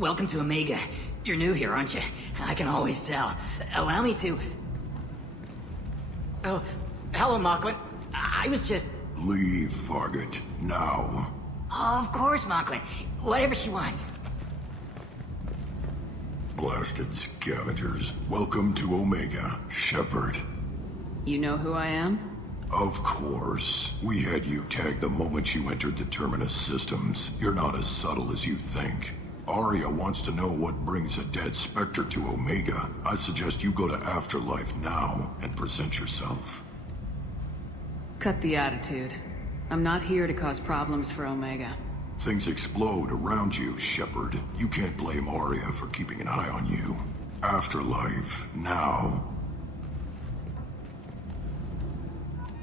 Welcome to Omega. You're new here, aren't you? I can always tell. Allow me to... Oh, hello, Mocklin. I was just... Leave, Fargate. Now. Of course, Mocklin. Whatever she wants. Blasted scavengers. Welcome to Omega, Shepard. You know who I am? Of course. We had you tagged the moment you entered the Terminus systems. You're not as subtle as you think. Arya wants to know what brings a dead Spectre to Omega. I suggest you go to Afterlife now and present yourself. Cut the attitude. I'm not here to cause problems for Omega. Things explode around you, Shepard. You can't blame Arya for keeping an eye on you. Afterlife, now.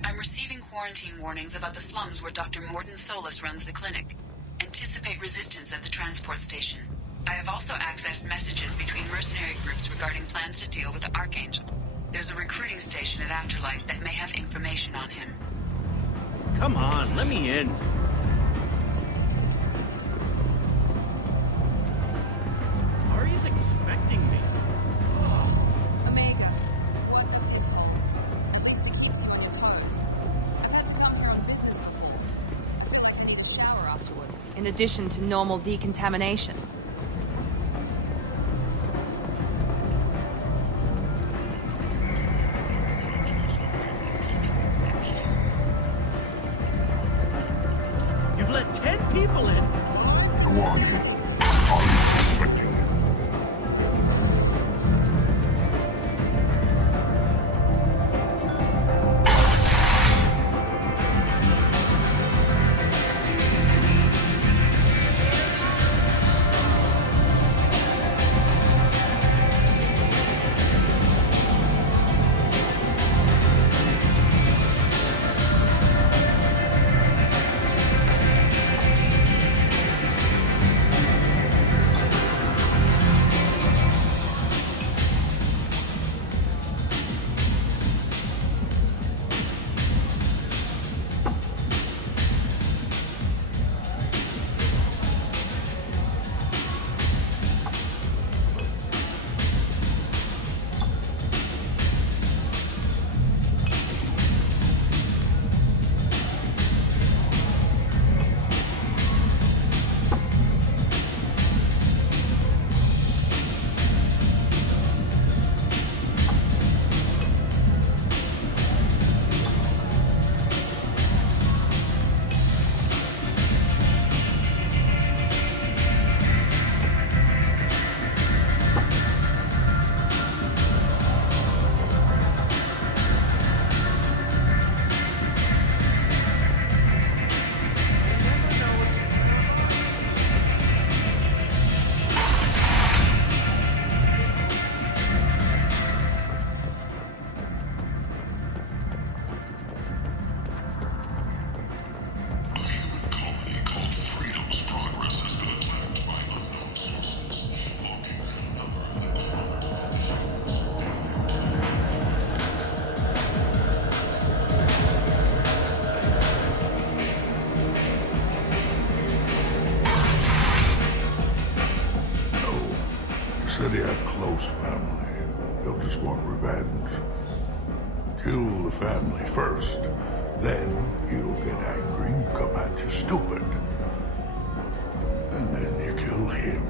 I'm receiving quarantine warnings about the slums where Dr. Morden Solus runs the clinic. Anticipate resistance at the transport station. I have also accessed messages between mercenary groups regarding plans to deal with the Archangel. There's a recruiting station at Afterlife that may have information on him. Come on, let me in. Ari's expecting me. Omega, what the... Your toes. I've had to come here on business before. Shower afterward. In addition to normal decontamination. You've let 10 people in. Go on in. Arya's expecting you. Said he had close family. They'll just want revenge. Kill the family first. Then he'll get angry and come at you stupid. And then you kill him.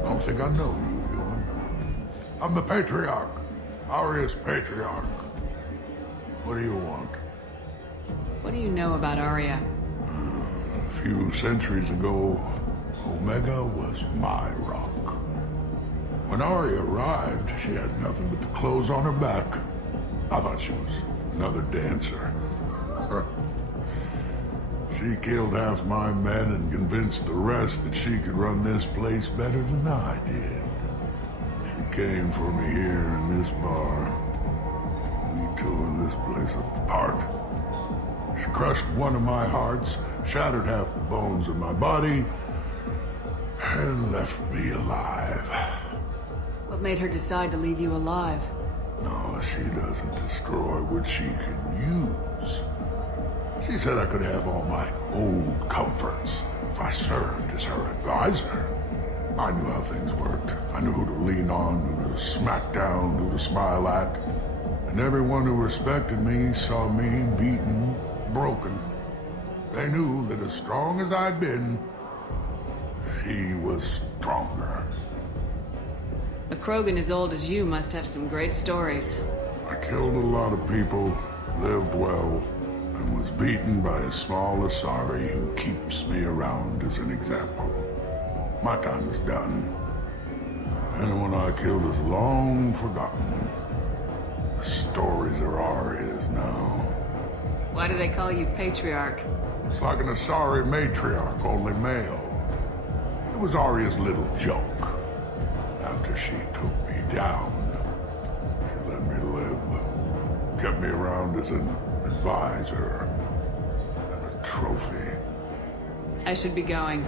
I don't think I know you, human. I'm the Patriarch. Arya's Patriarch. What do you want? What do you know about Arya? A few centuries ago, Omega was my rock. When Arya arrived, she had nothing but the clothes on her back. I thought she was another dancer. She killed half my men and convinced the rest that she could run this place better than I did. She came for me here in this bar. We tore this place apart. She crushed one of my hearts, shattered half the bones of my body, and left me alive. What made her decide to leave you alive? No, she doesn't destroy what she can use. She said I could have all my old comforts if I served as her advisor. I knew how things worked. I knew who to lean on, who to smack down, who to smile at. And everyone who respected me saw me beaten, broken. They knew that as strong as I'd been, she was stronger. A Krogan as old as you must have some great stories. I killed a lot of people, lived well, and was beaten by a small Asari who keeps me around as an example. My time is done. Anyone I killed is long forgotten. The stories are ours now. Why do they call you Patriarch? It's like an Asari matriarch, only male. It was Arya's little joke. After she took me down, she let me live. Kept me around as an advisor and a trophy. I should be going.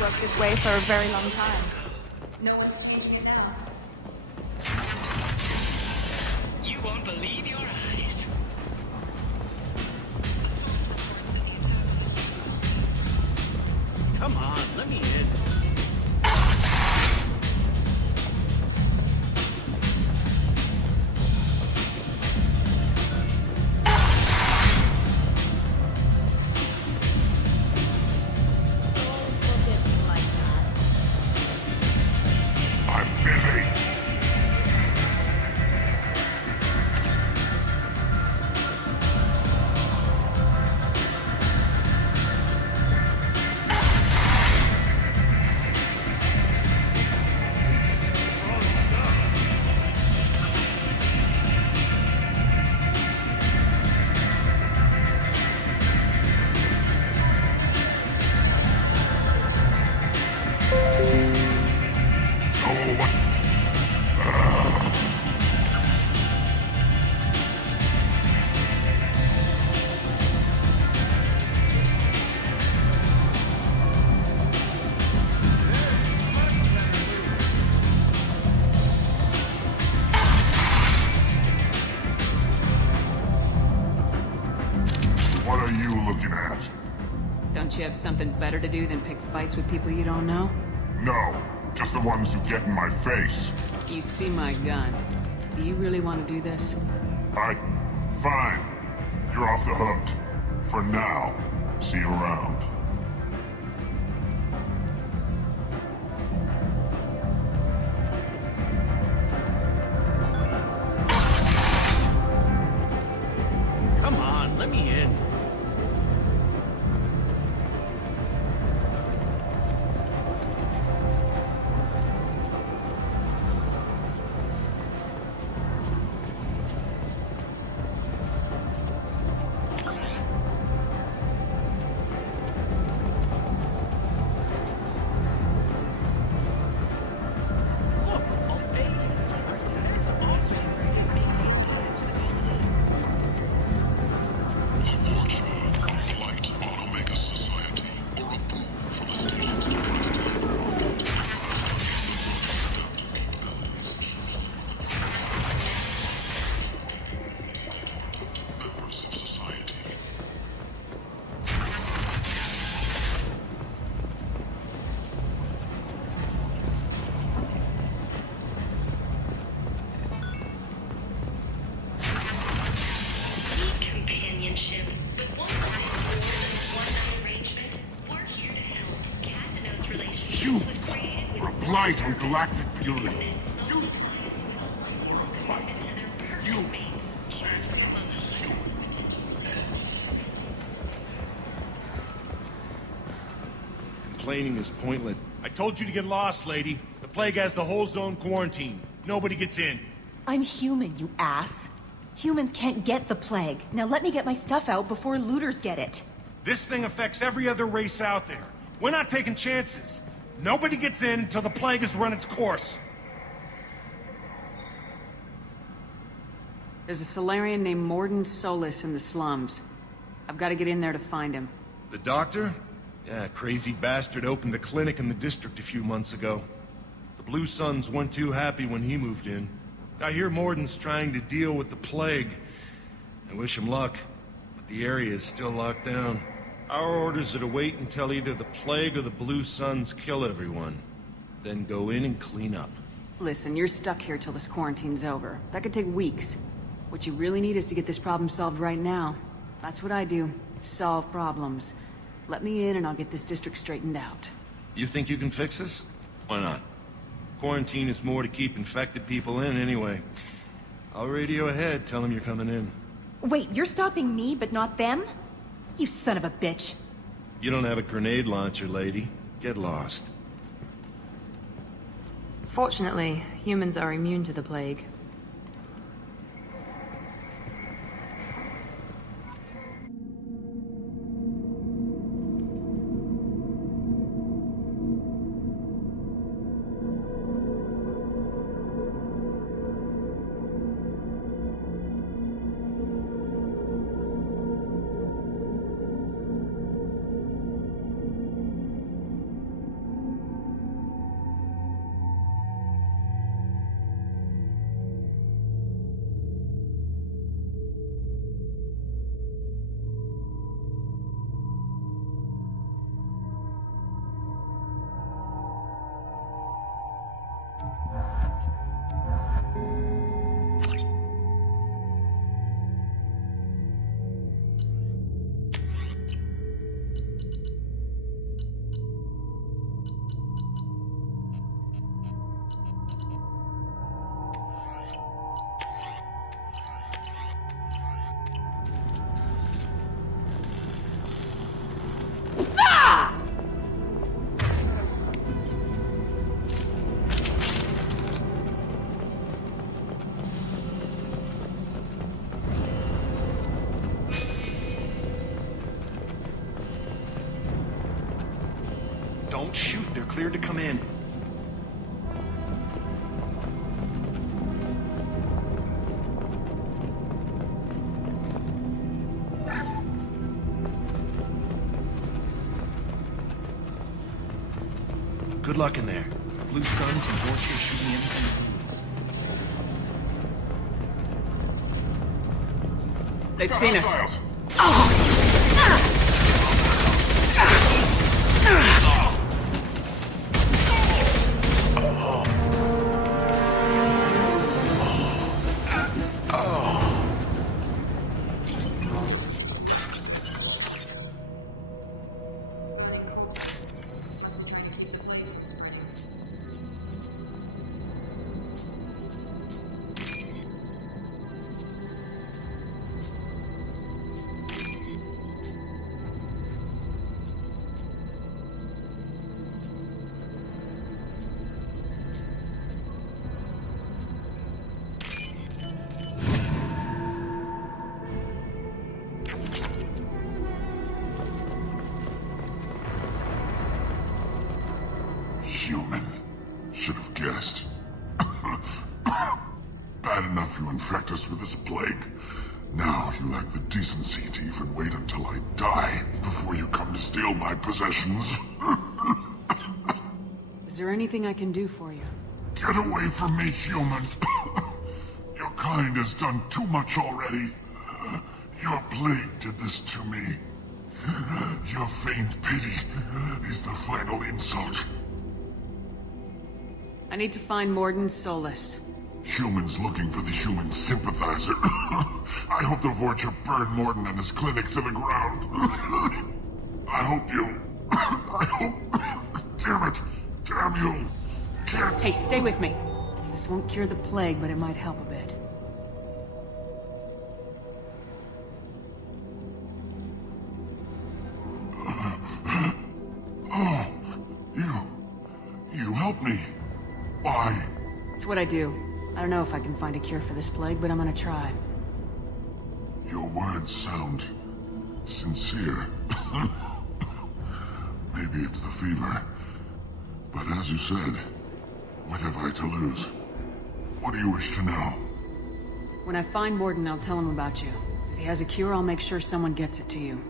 Worked his way for a very long time. No one's changing it now. You won't believe your eyes. Come on, let me in. Don't you have something better to do than pick fights with people you don't know? No, just the ones who get in my face. You see my gun. Do you really want to do this? Fine. You're off the hook. For now. See you around. Come on, let me in. blight on galactic purity. Complaining is pointless. I told you to get lost, lady. The plague has the whole zone quarantined. Nobody gets in. I'm human, you ass. Humans can't get the plague. Now let me get my stuff out before looters get it. This thing affects every other race out there. We're not taking chances. Nobody gets in until the plague has run its course. There's a Solarian named Morden Solis in the slums. I've got to get in there to find him. The doctor? Yeah, crazy bastard opened a clinic in the district a few months ago. The Blue Suns weren't too happy when he moved in. I hear Morden's trying to deal with the plague. I wish him luck, but the area is still locked down. Our orders are to wait until either the plague or the Blue Suns kill everyone. Then go in and clean up. Listen, you're stuck here till this quarantine's over. That could take weeks. What you really need is to get this problem solved right now. That's what I do. Solve problems. Let me in and I'll get this district straightened out. You think you can fix this? Why not? Quarantine is more to keep infected people in anyway. I'll radio ahead, tell them you're coming in. Wait, you're stopping me, but not them? You son of a bitch. You don't have a grenade launcher, lady. Get lost. Fortunately, humans are immune to the plague. Don't shoot, they're cleared to come in. Good luck in there. Blue Suns and Vortex shooting anything. They've seen us. Human. Should have guessed. Bad enough you infect us with this plague. Now you lack the decency to even wait until I die before you come to steal my possessions. Is there anything I can do for you? Get away from me, human. Your kind has done too much already. Your plague did this to me. Your feigned pity is the final insult. I need to find Morden Solis. Humans looking for the human sympathizer. I hope the Vorcha burn Morden and his clinic to the ground. I hope... Damn it! Damn you! Hey, stay with me. This won't cure the plague, but it might help a bit. You helped me. Why? It's what I do. I don't know if I can find a cure for this plague, but I'm gonna try. Your words sound sincere. Maybe it's the fever. But as you said, what have I to lose? What do you wish to know? When I find Morden, I'll tell him about you. If he has a cure, I'll make sure someone gets it to you.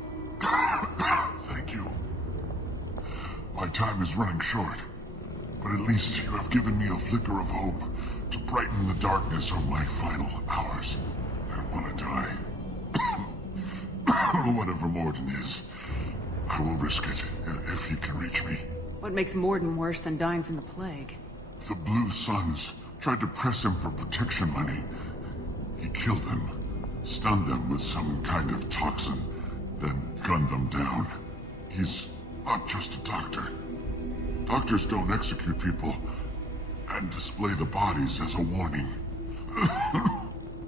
Thank you. My time is running short, but at least you have given me a flicker of hope to brighten the darkness of my final hours. I don't want to die. Whatever Morden is, I will risk it if he can reach me. What makes Morden worse than dying from the plague? The Blue Suns tried to press him for protection money. He killed them, stunned them with some kind of toxin, then gunned them down. He's not just a doctor. Doctors don't execute people and display the bodies as a warning.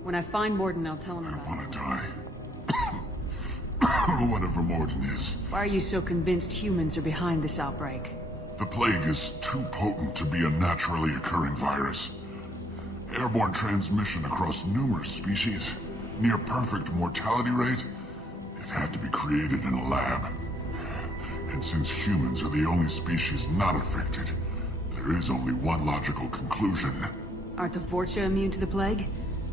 When I find Morden, I'll tell him I about don't it. want to die. Whatever Morden is. Why are you so convinced humans are behind this outbreak? The plague is too potent to be a naturally occurring virus. Airborne transmission across numerous species, near perfect mortality rate. It had to be created in a lab. And since humans are the only species not affected, there is only one logical conclusion. Aren't the Vorcha immune to the plague?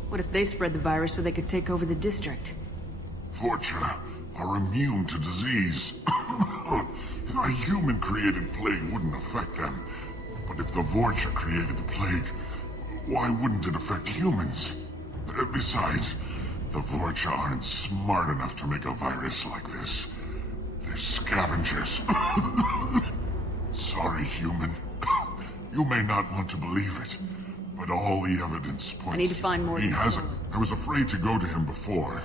What if they spread the virus so they could take over the district? Vorcha are immune to disease. A human-created plague wouldn't affect them. But if the Vorcha created the plague, why wouldn't it affect humans? Besides, the Vorcha aren't smart enough to make a virus like this. They're scavengers. Sorry, human. You may not want to believe it, but all the evidence points I need to find Morden. he hasn't. I was afraid to go to him before.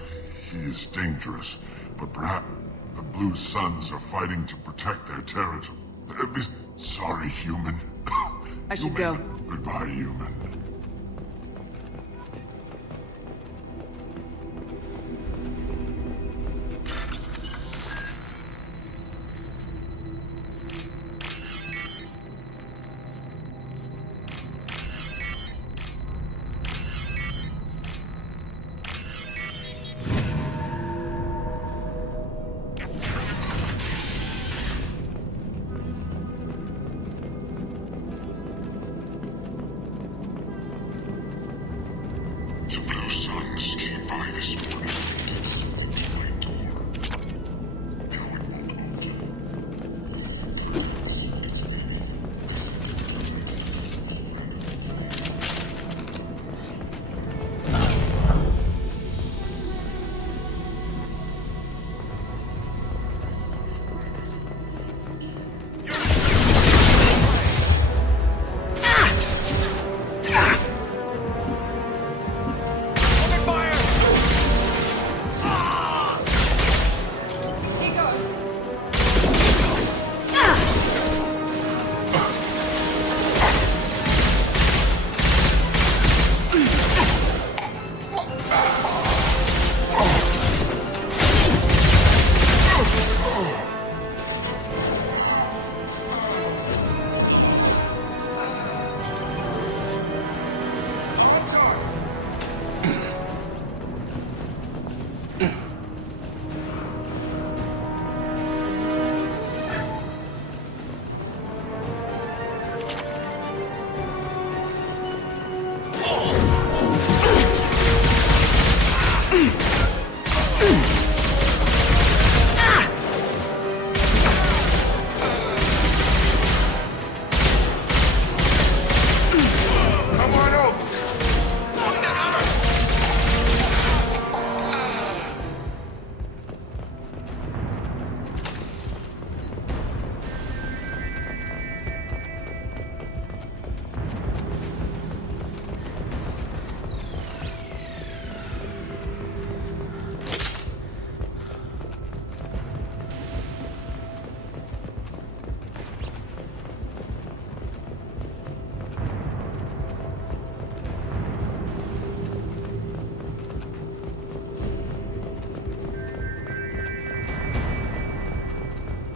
He is dangerous, but perhaps the Blue Suns are fighting to protect their territory. Sorry, human. I should go. Goodbye, human.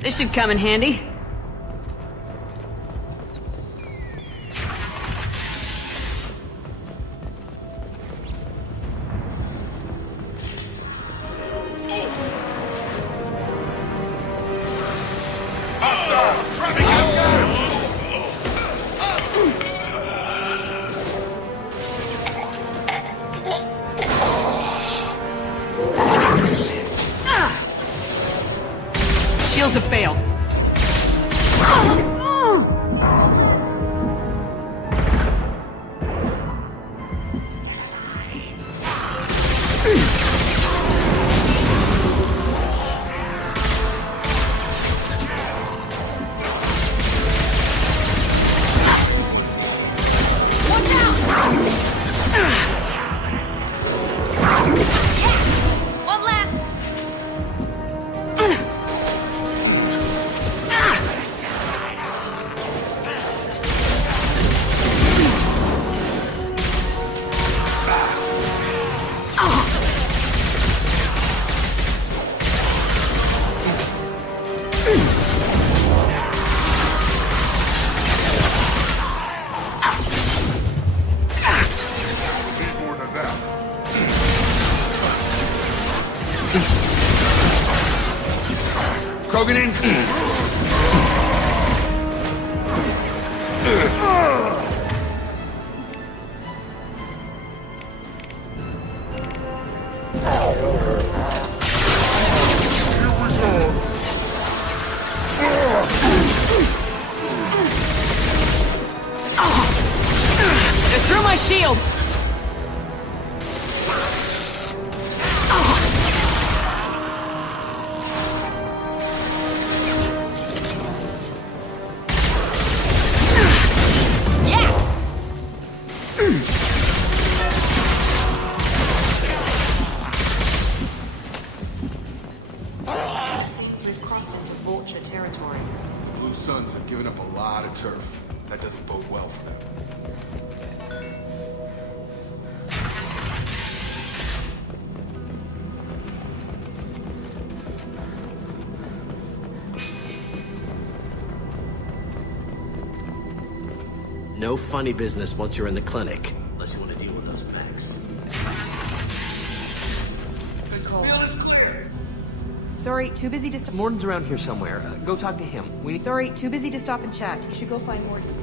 This should come in handy. Shields have failed. One left! Need more than that. Krogan in. They're through my shields! Yes! We've crossed into vulture territory. Blue Suns have given up a lot of turf. That doesn't bode well for them. No funny business once you're in the clinic, unless you want to deal with those facts. Sorry, too busy to stop. Morden's around here somewhere. Go talk to him. We need... Sorry, too busy to stop and chat. You should go find Morden.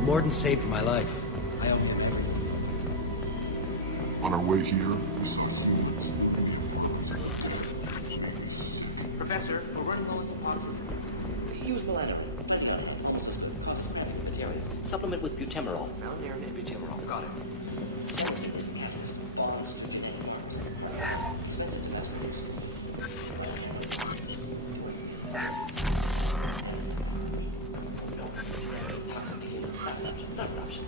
Morden saved my life. I owe him. On our way here, Professor, we're running low on supplies. Use Milano. Materials. Supplement with butemerol. Malinarin and butemerol. Got it. Not an option.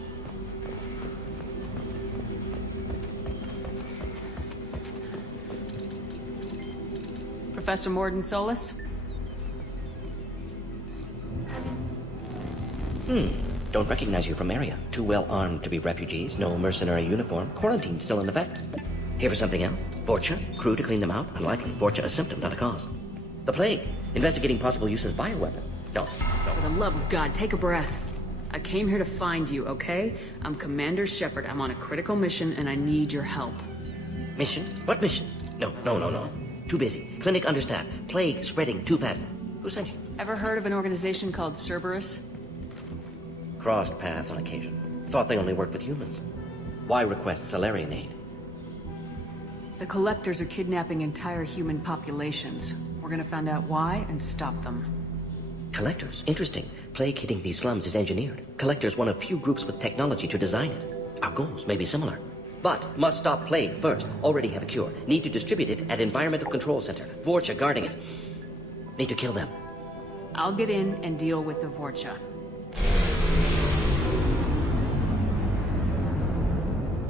Professor Morden Solus? Don't recognize you from area. Too well armed to be refugees, no mercenary uniform, quarantine still in effect. Here for something else? Vorcha? Crew to clean them out? Unlikely. Vorcha a symptom, not a cause. The plague. Investigating possible use as bioweapon. Don't. For the love of God, take a breath. I came here to find you, okay? I'm Commander Shepard. I'm on a critical mission, and I need your help. Mission? What mission? No. Too busy. Clinic understaffed. Plague spreading too fast. Who sent you? Ever heard of an organization called Cerberus? Crossed paths on occasion. Thought they only worked with humans. Why request Salarian aid? The Collectors are kidnapping entire human populations. We're gonna find out why and stop them. Collectors? Interesting. Plague hitting these slums is engineered. Collectors one of few groups with technology to design it. Our goals may be similar. But must stop plague first. Already have a cure. Need to distribute it at Environmental Control Center. Vorcha guarding it. Need to kill them. I'll get in and deal with the Vorcha.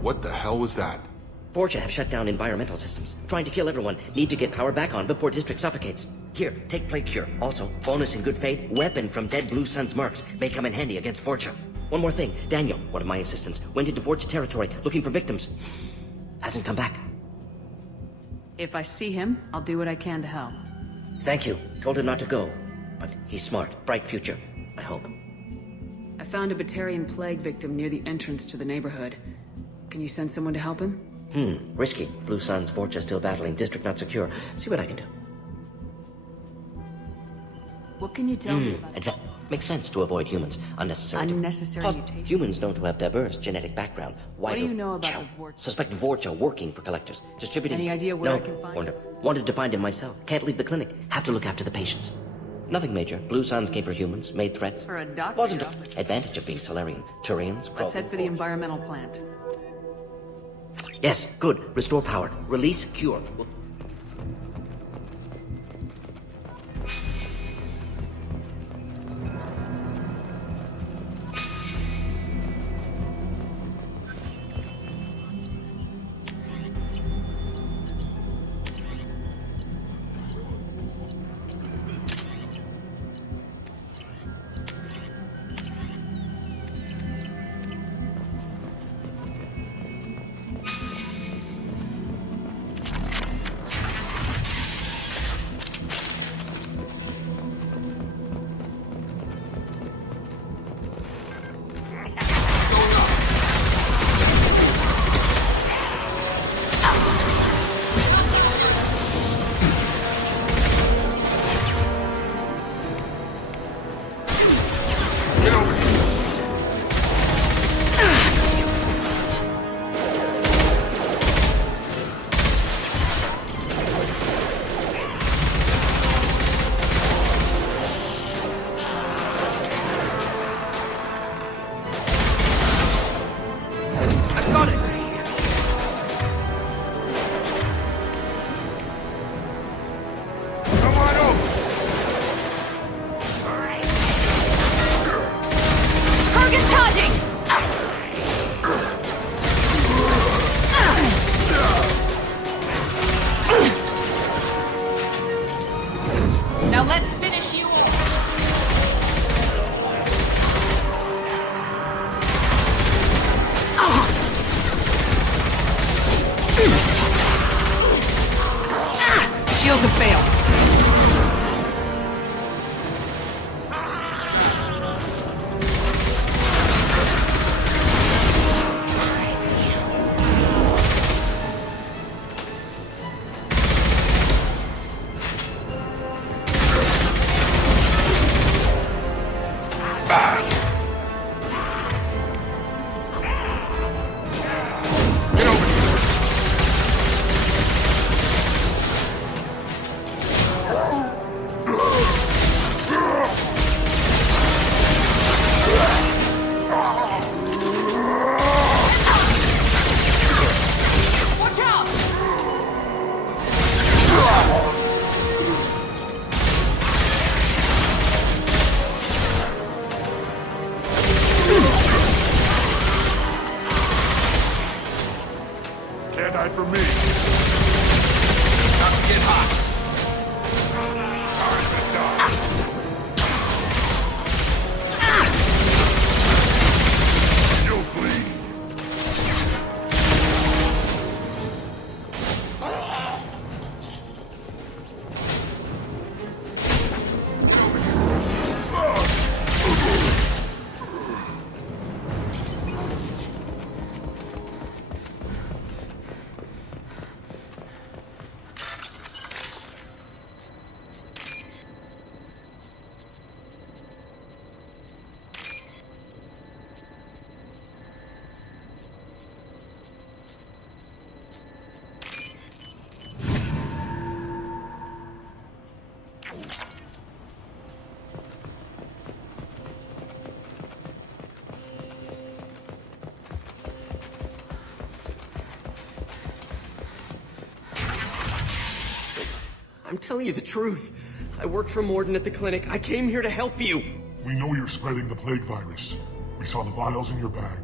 What the hell was that? Vorcha have shut down environmental systems. Trying to kill everyone. Need to get power back on before district suffocates. Here, take plague cure. Also, bonus in good faith, weapon from dead Blue Sun's mercs. May come in handy against Vorcha. One more thing. Daniel, one of my assistants, went into Vorcha territory looking for victims. Hasn't come back. If I see him, I'll do what I can to help. Thank you. Told him not to go. But he's smart. Bright future. I hope. I found a Batarian plague victim near the entrance to the neighborhood. Can you send someone to help him? Risky. Blue Sun's Vorcha still battling. District not secure. See what I can do. What can you tell me about Makes sense to avoid humans. Unnecessary mutation? Humans known to have diverse genetic background. What do you know about the Vorcha? Suspect Vorcha working for collectors. Distributing... Any idea where I can find him? Wanted to find him myself. Can't leave the clinic. Have to look after the patients. Nothing major. Blue Suns came for humans. Made threats. For a doctor? Wasn't advantage of being Solarian. Turians... Let's head for the environmental plant. Yes, good. Restore power. Release cure. Shields have failed. Can't hide from me. Not to get hot. You'll bleed. I'm telling you the truth. I work for Morden at the clinic. I came here to help you. We know you're spreading the plague virus. We saw the vials in your bag.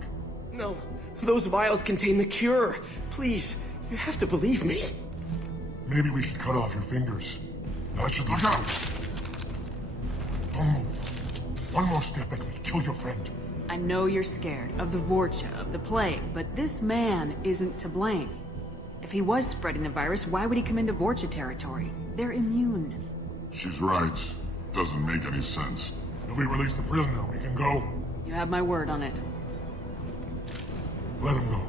No, those vials contain the cure. Please, you have to believe me. Maybe we should cut off your fingers. That should look out! Don't move. One more step and we'll kill your friend. I know you're scared of the Vorcha, of the plague, but this man isn't to blame. If he was spreading the virus, why would he come into Vorcha territory? They're immune. She's right. Doesn't make any sense. If we release the prisoner, we can go. You have my word on it. Let him go.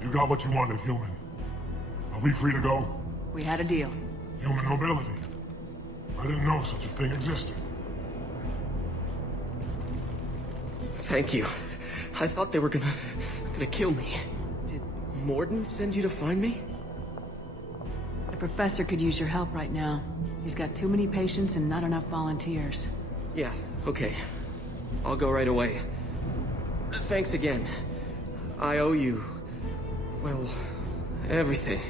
You got what you wanted, human. Are we free to go? We had a deal. Human mobility. I didn't know such a thing existed. Thank you. I thought they were gonna kill me. Did Morden send you to find me? The professor could use your help right now. He's got too many patients and not enough volunteers. Yeah, okay. I'll go right away. Thanks again. I owe you... well, everything.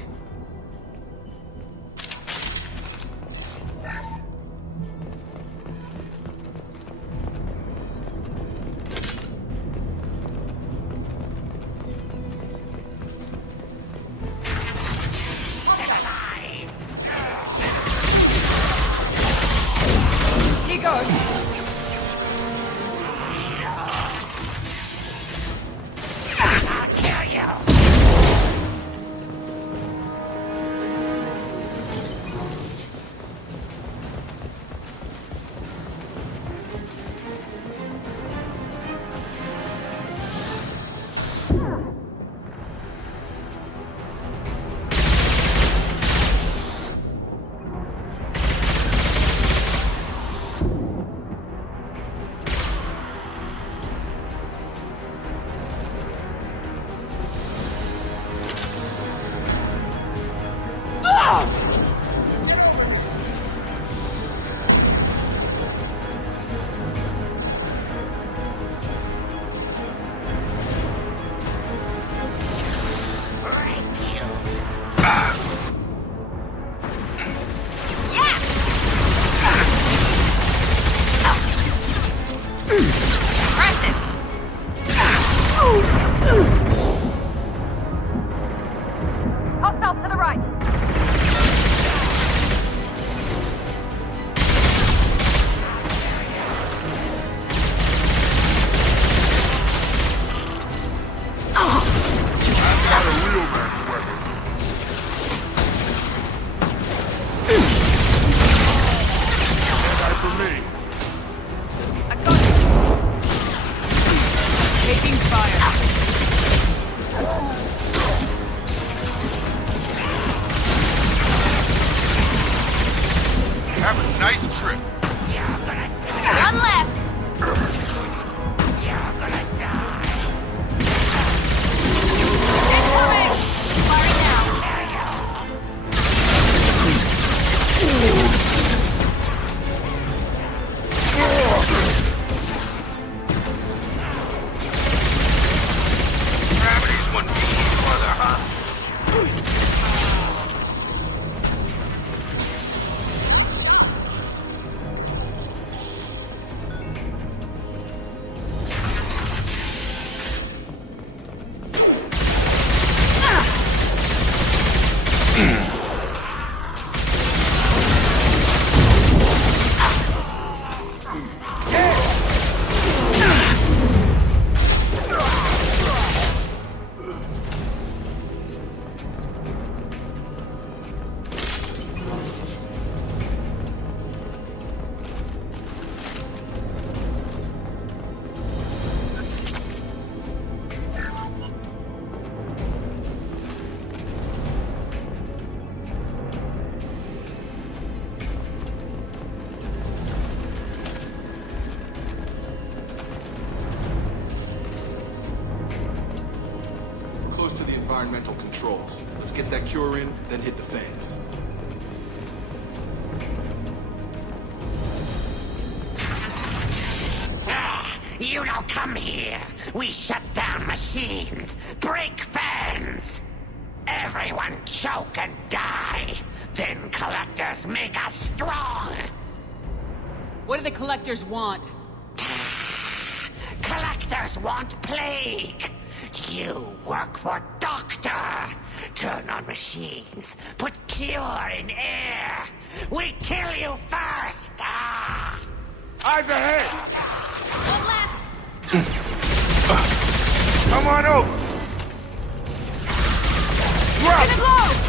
Hostiles to the right. That's not a real man's weapon. Stand for me. I got you. Taking fire. Have a nice trip. One less. Incoming. Firing now. Gravity's one big brother, huh? Close to the environmental controls. Let's get that cure in, then hit the fans. You don't come here. We shut down machines, break fans. Everyone choke and die. Then collectors make us strong. What do the collectors want? Collectors want plague. You work for Doctor. Turn on machines. Put cure in air. We kill you first. Eyes ahead! One less. Come on over! You're Gonna out! blow.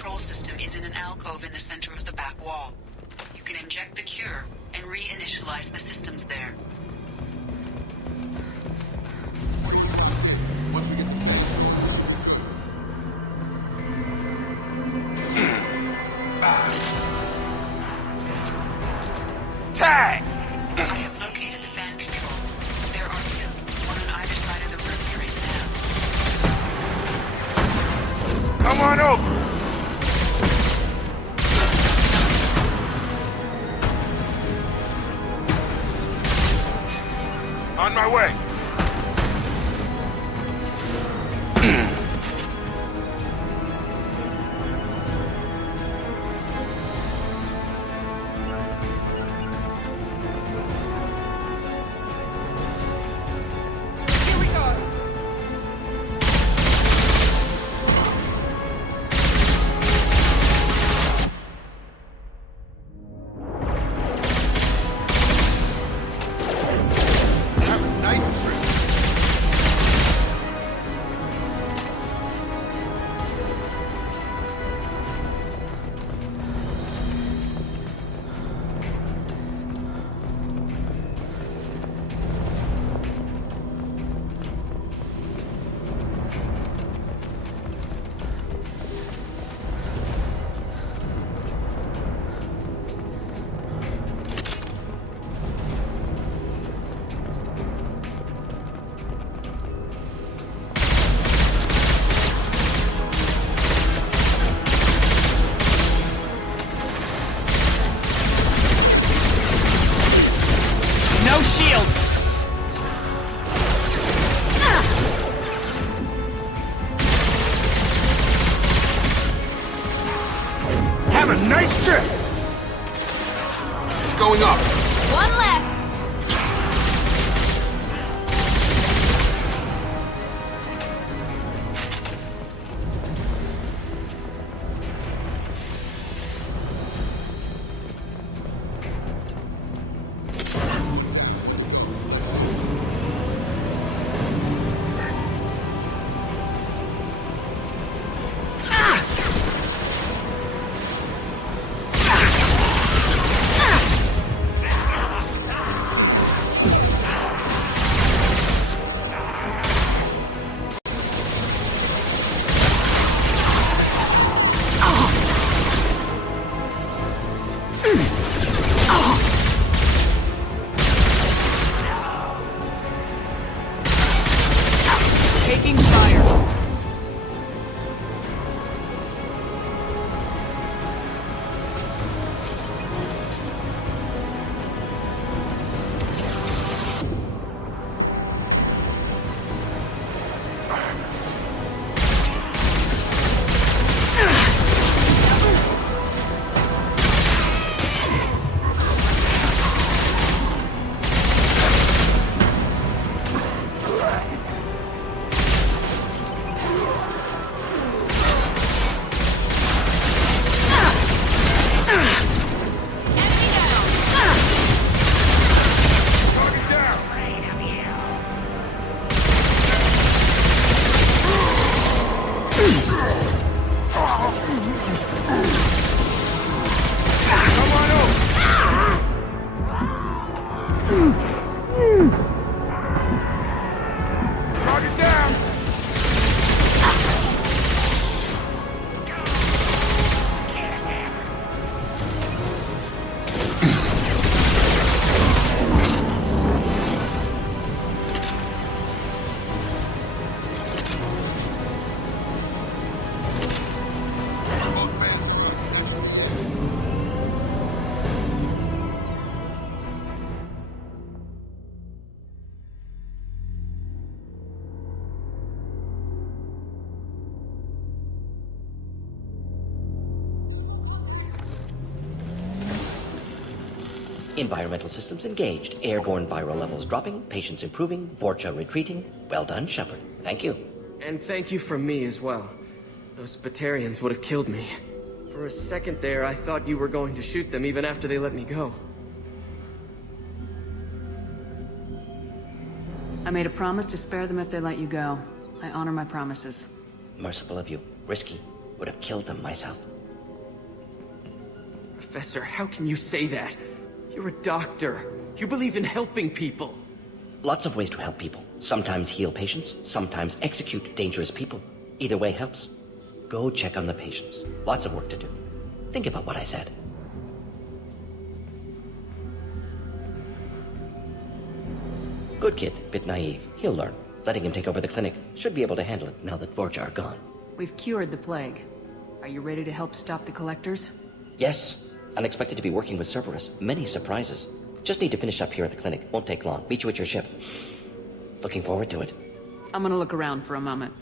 control system is in an alcove in the center of the back wall. You can inject the cure and reinitialize the systems there. Once we get Tag! I have located the fan controls. There are two, one on either side of the room you're in now. Come on over! On my way. Going up. One less. Taking fire. Environmental systems engaged. Airborne viral levels dropping. Patients improving. Vorcha retreating. Well done, Shepard. Thank you. And thank you from me as well. Those Batarians would have killed me. For a second there, I thought you were going to shoot them even after they let me go. I made a promise to spare them if they let you go. I honor my promises. Merciful of you. Risky. Would have killed them myself. Professor, how can you say that? You're a doctor. You believe in helping people. Lots of ways to help people. Sometimes heal patients, sometimes execute dangerous people. Either way helps. Go check on the patients. Lots of work to do. Think about what I said. Good kid, bit naive. He'll learn. Letting him take over the clinic should be able to handle it now that Vorcha are gone. We've cured the plague. Are you ready to help stop the collectors? Yes. Unexpected to be working with Cerberus. Many surprises. Just need to finish up here at the clinic. Won't take long. Meet you at your ship. Looking forward to it. I'm gonna look around for a moment.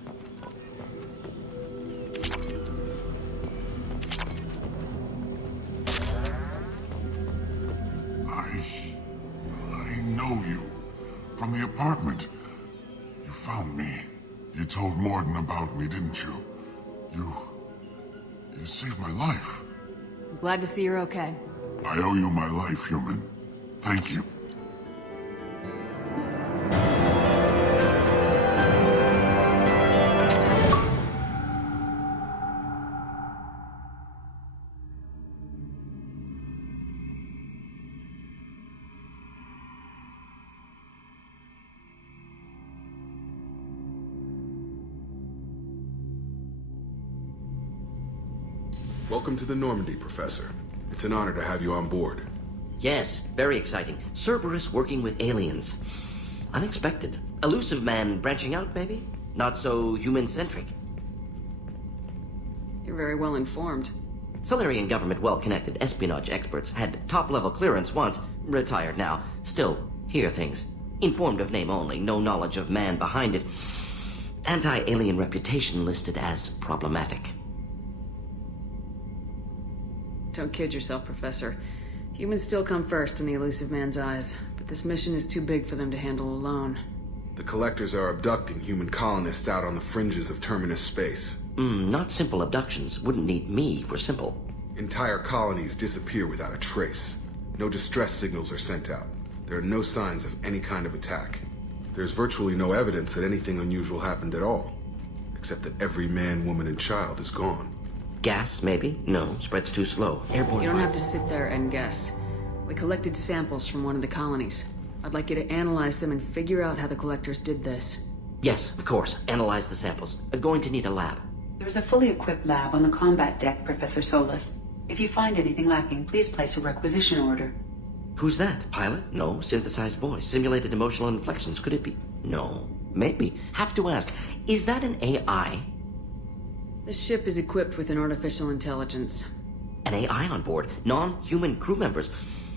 I know you. From the apartment. You found me. You told Morden about me, didn't you? You saved my life. I'm glad to see you're okay. I owe you my life, human. Thank you. Welcome to the Normandy, Professor. It's an honor to have you on board. Yes, very exciting. Cerberus working with aliens. Unexpected. Elusive man branching out, maybe? Not so human-centric. You're very well informed. Solarian government well-connected espionage experts had top-level clearance once, retired now. Still, hear things. Informed of name only, no knowledge of man behind it. Anti-alien reputation listed as problematic. Don't kid yourself, Professor. Humans still come first in the elusive man's eyes, but this mission is too big for them to handle alone. The Collectors are abducting human colonists out on the fringes of Terminus space. Not simple abductions. Wouldn't need me for simple. Entire colonies disappear without a trace. No distress signals are sent out. There are no signs of any kind of attack. There's virtually no evidence that anything unusual happened at all, except that every man, woman, and child is gone. Gas, maybe? No, spreads too slow. Airborne. You don't have to sit there and guess. We collected samples from one of the colonies. I'd like you to analyze them and figure out how the Collectors did this. Yes, of course. Analyze the samples. Going to need a lab. There is a fully equipped lab on the combat deck, Professor Solis. If you find anything lacking, please place a requisition order. Who's that? Pilot? No. Synthesized voice. Simulated emotional inflections. Could it be? No. Maybe. Have to ask. Is that an AI? The ship is equipped with an artificial intelligence. An AI on board. Non-human crew members.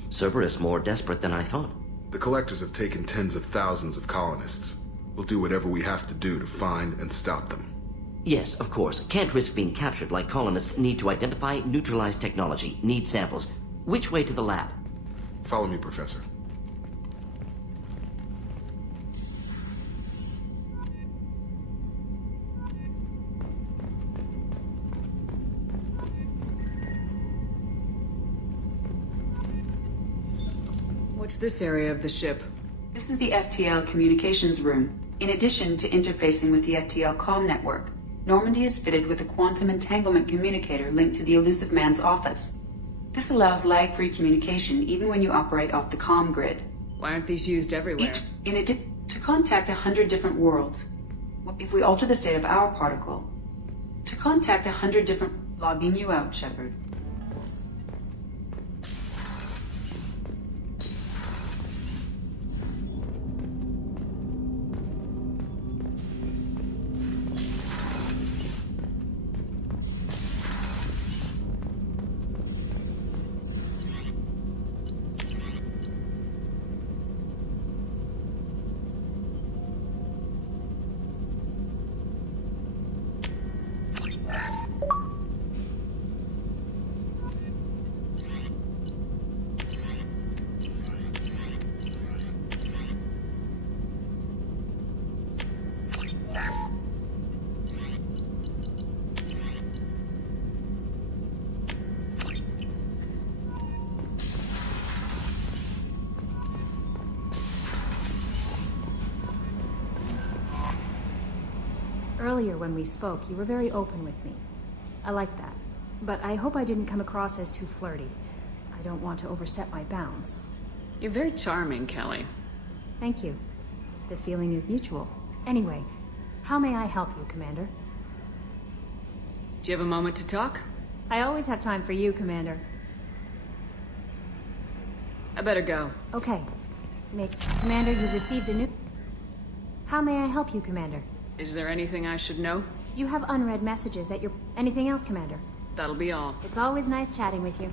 Cerberus more desperate than I thought. The Collectors have taken tens of thousands of colonists. We'll do whatever we have to do to find and stop them. Yes, of course. Can't risk being captured like colonists. Need to identify, neutralize technology. Need samples. Which way to the lab? Follow me, Professor. What's this area of the ship? This is the FTL communications room. In addition to interfacing with the FTL comm network, Normandy is fitted with a quantum entanglement communicator linked to the elusive man's office. This allows lag-free communication even when you operate off the comm grid. Why aren't these used everywhere? To contact 100 different worlds. If we alter the state of our particle, to contact 100 different... Logging you out, Shepard. Earlier when we spoke, you were very open with me. I like that. But I hope I didn't come across as too flirty. I don't want to overstep my bounds. You're very charming, Kelly. Thank you. The feeling is mutual. Anyway, how may I help you, Commander? Do you have a moment to talk? I always have time for you, Commander. I better go. Okay. Commander, you've received a new... How may I help you, Commander? Is there anything I should know? You have unread messages at your... Anything else, Commander? That'll be all. It's always nice chatting with you.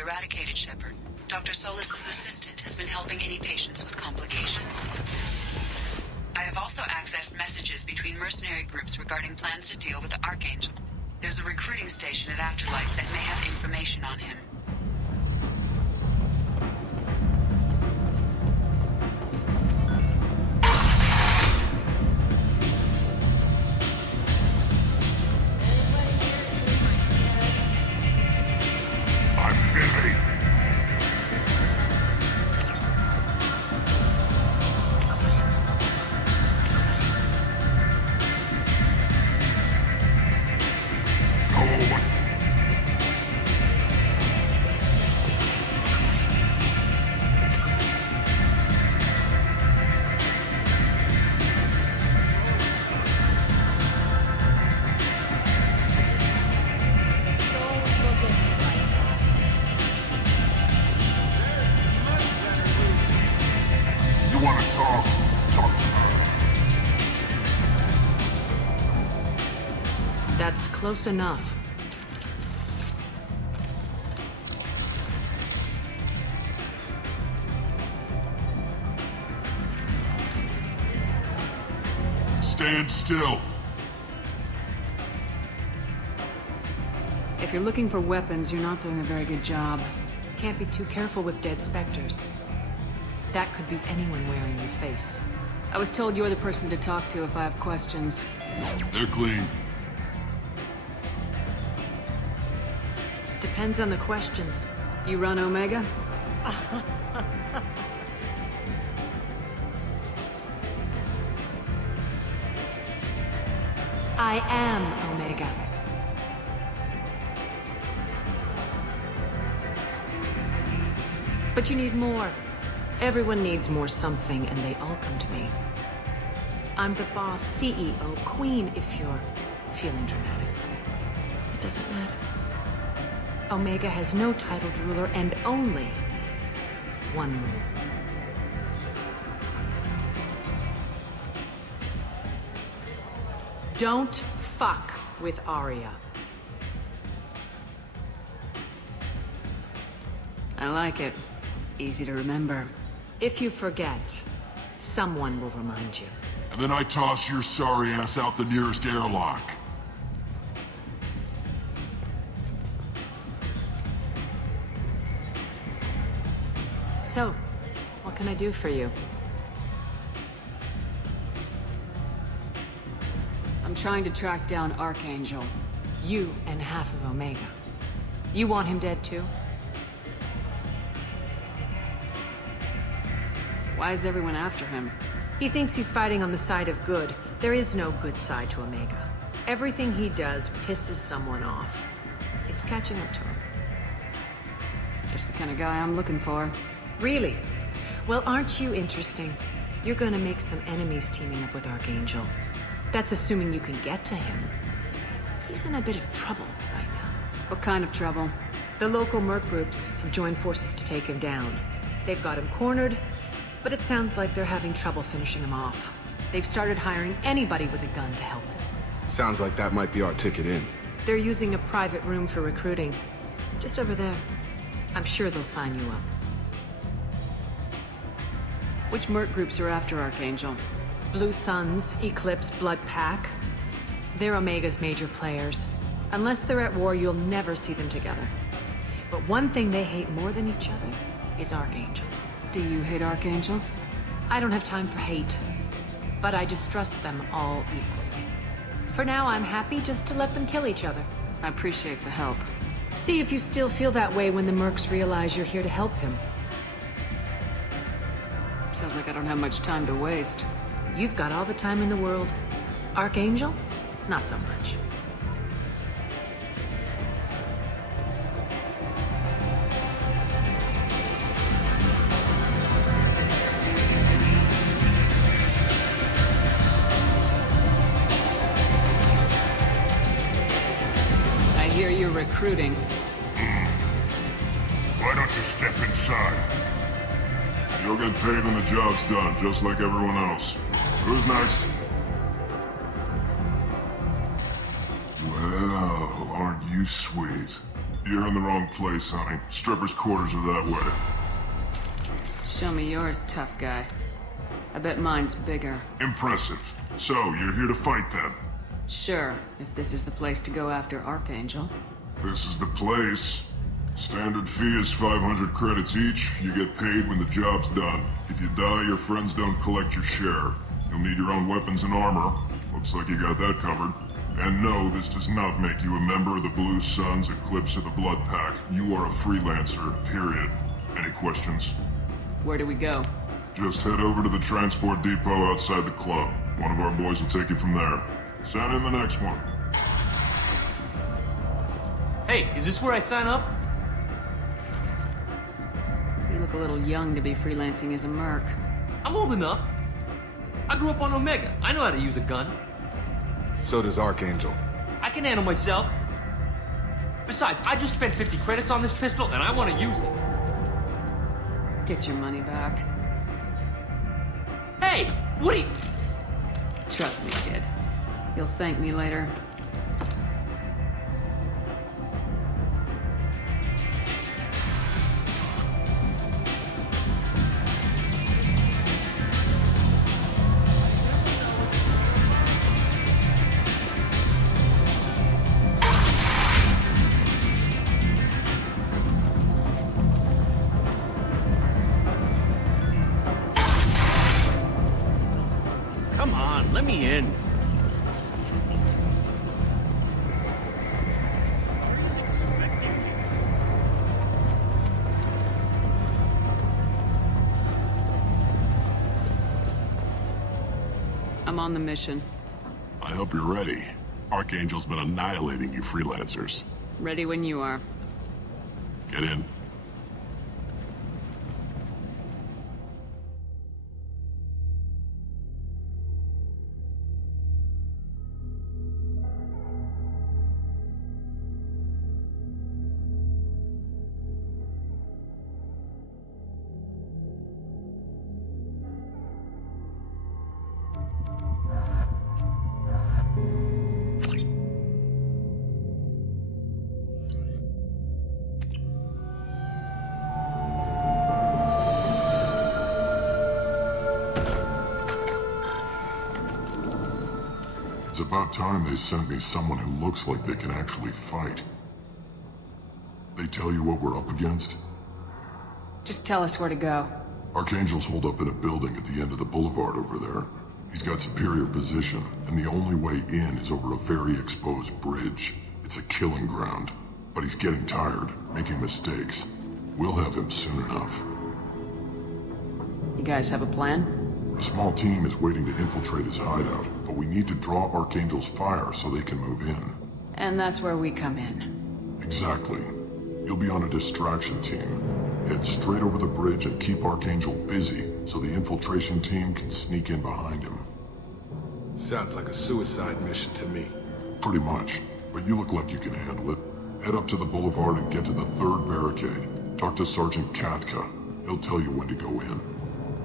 Eradicated, Shepard. Dr. Solis's assistant has been helping any patients with complications. I have also accessed messages between mercenary groups regarding plans to deal with the Archangel. There's a recruiting station at Afterlife that may have information on him. That's close enough. Stand still. If you're looking for weapons, you're not doing a very good job. Can't be too careful with dead specters. That could be anyone wearing your face. I was told you're the person to talk to if I have questions. They're clean. Depends on the questions. You run Omega? I am Omega. But you need more. Everyone needs more something, and they all come to me. I'm the boss, CEO, queen, if you're feeling dramatic. It doesn't matter. Omega has no titled ruler and only one rule. Don't fuck with Arya. I like it. Easy to remember. If you forget, someone will remind you. And then I toss your sorry ass out the nearest airlock. So, what can I do for you? I'm trying to track down Archangel. You and half of Omega. You want him dead too? Why is everyone after him? He thinks he's fighting on the side of good. There is no good side to Omega. Everything he does pisses someone off. It's catching up to him. Just the kind of guy I'm looking for. Really? Well, aren't you interesting? You're gonna make some enemies teaming up with Archangel. That's assuming you can get to him. He's in a bit of trouble right now. What kind of trouble? The local merc groups have joined forces to take him down. They've got him cornered, but it sounds like they're having trouble finishing him off. They've started hiring anybody with a gun to help them. Sounds like that might be our ticket in. They're using a private room for recruiting. Just over there. I'm sure they'll sign you up. Which merc groups are after Archangel? Blue Suns, Eclipse, Blood Pack. They're Omega's major players. Unless they're at war, you'll never see them together. But one thing they hate more than each other is Archangel. Do you hate Archangel? I don't have time for hate, but I distrust them all equally. For now, I'm happy just to let them kill each other. I appreciate the help. See if you still feel that way when the mercs realize you're here to help him. Sounds like I don't have much time to waste. You've got all the time in the world. Archangel? Not so much. I hear you're recruiting. Why don't you step inside? You'll get paid when the job's done, just like everyone else. Who's next? Well, aren't you sweet? You're in the wrong place, honey. Strippers' quarters are that way. Show me yours, tough guy. I bet mine's bigger. Impressive. So, you're here to fight then? Sure, if this is the place to go after Archangel. This is the place. Standard fee is 500 credits each. You get paid when the job's done. If you die, your friends don't collect your share. You'll need your own weapons and armor. Looks like you got that covered. And no, this does not make you a member of the Blue Suns, Eclipse, or the Blood Pack. You are a freelancer, period. Any questions? Where do we go? Just head over to the transport depot outside the club. One of our boys will take you from there. Send in the next one. Hey, is this where I sign up? You look a little young to be freelancing as a merc. I'm old enough. I grew up on Omega. I know how to use a gun. So does Archangel. I can handle myself. Besides, I just spent 50 credits on this pistol, and I want to use it. Get your money back. Hey, what are you... Trust me, kid. You'll thank me later. Come on, let me in. I'm on the mission. I hope you're ready. Archangel's been annihilating you freelancers. Ready when you are. Get in. It's about time they sent me someone who looks like they can actually fight. They tell you what we're up against? Just tell us where to go. Archangel's holed up in a building at the end of the boulevard over there. He's got superior position, and the only way in is over a very exposed bridge. It's a killing ground. But he's getting tired, making mistakes. We'll have him soon enough. You guys have a plan? A small team is waiting to infiltrate his hideout, but we need to draw Archangel's fire so they can move in. And that's where we come in. Exactly. You'll be on a distraction team. Head straight over the bridge and keep Archangel busy so the infiltration team can sneak in behind him. Sounds like a suicide mission to me. Pretty much, but you look like you can handle it. Head up to the boulevard and get to the 3rd barricade. Talk to Sergeant Katka. He'll tell you when to go in.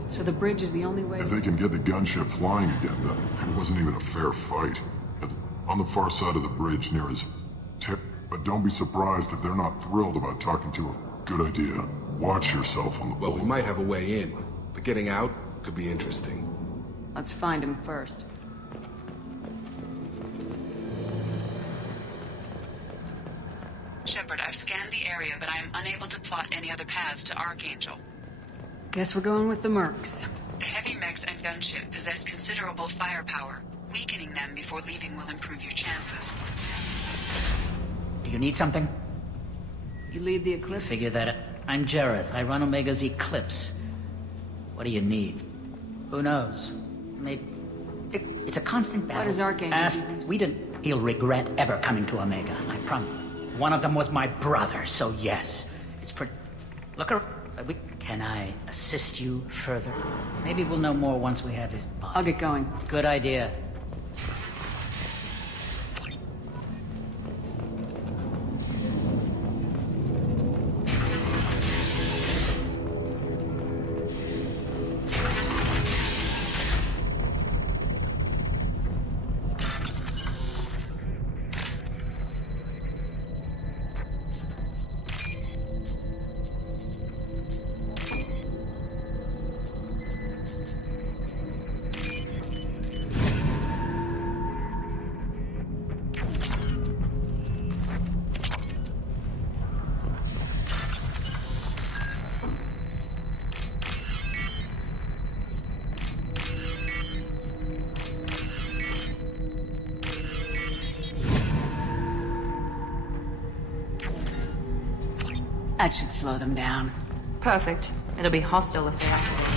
So the bridge is the only way? If they can get the gunship flying again, then it wasn't even a fair fight. On the far side of the bridge near his... But don't be surprised if they're not thrilled about talking to a good idea. Watch yourself on the boulevard. Well, we might have a way in, but getting out could be interesting. Let's find him first. Shepard, I've scanned the area, but I am unable to plot any other paths to Archangel. Guess we're going with the mercs. The heavy mechs and gunship possess considerable firepower. Weakening them before leaving will improve your chances. Do you need something? You lead the Eclipse? Figure that I'm Jareth. I run Omega's Eclipse. What do you need? Who knows? Maybe... It's a constant battle. What does Archangel Ask... do? We didn't... He'll regret ever coming to Omega, I promise. One of them was my brother, so yes. It's pretty... Look around. Can I assist you further? Maybe we'll know more once we have his body. I'll get going. Good idea. That should slow them down. Perfect. It'll be hostile if they activate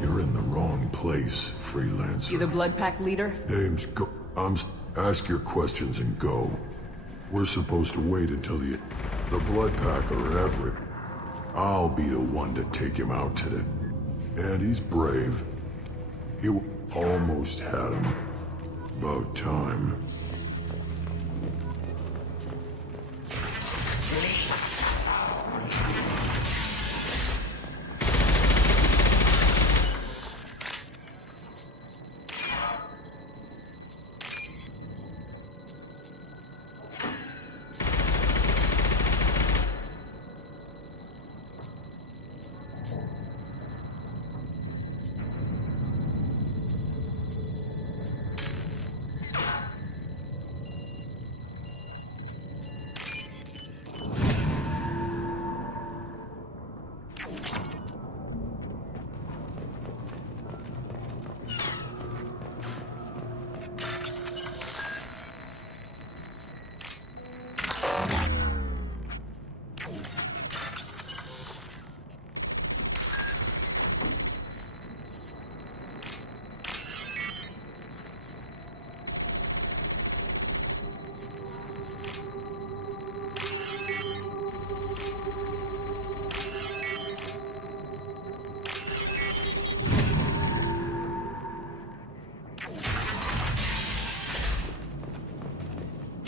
You're in the wrong place, freelancer. You the Blood Pack leader? Name's go. Ask your questions and go. We're supposed to wait until the Blood Pack are Everett. I'll be the one to take him out today. And he's brave. He almost had him. About time.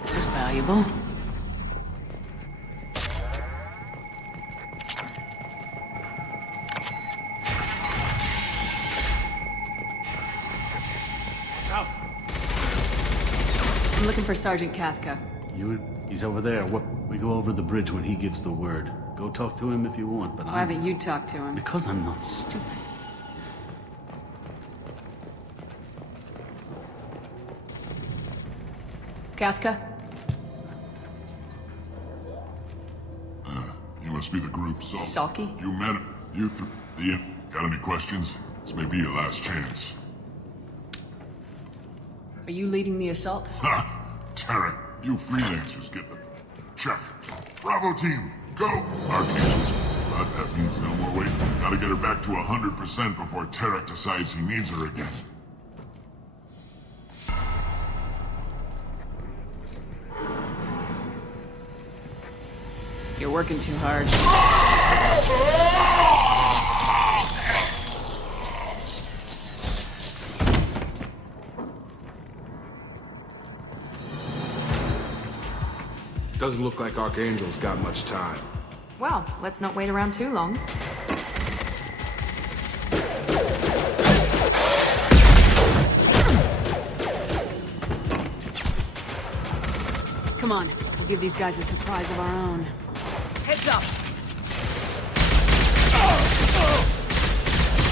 This is valuable. I'm looking for Sergeant Kathka. He's over there. We go over the bridge when he gives the word. Go talk to him if you want, but Why haven't you talked to him? Because I'm not stupid. Kathka? You must be the group, so... Stalky? You met him. Got any questions? This may be your last chance. Are you leading the assault? Ha! Tarek, you freelancers get the... Check. Bravo team, go! Archangels. But that means no more waiting. Gotta get her back to 100% before Tarek decides he needs her again. You're working too hard. Doesn't look like Archangel's got much time. Well, let's not wait around too long. Come on, we'll give these guys a surprise of our own. Heads up!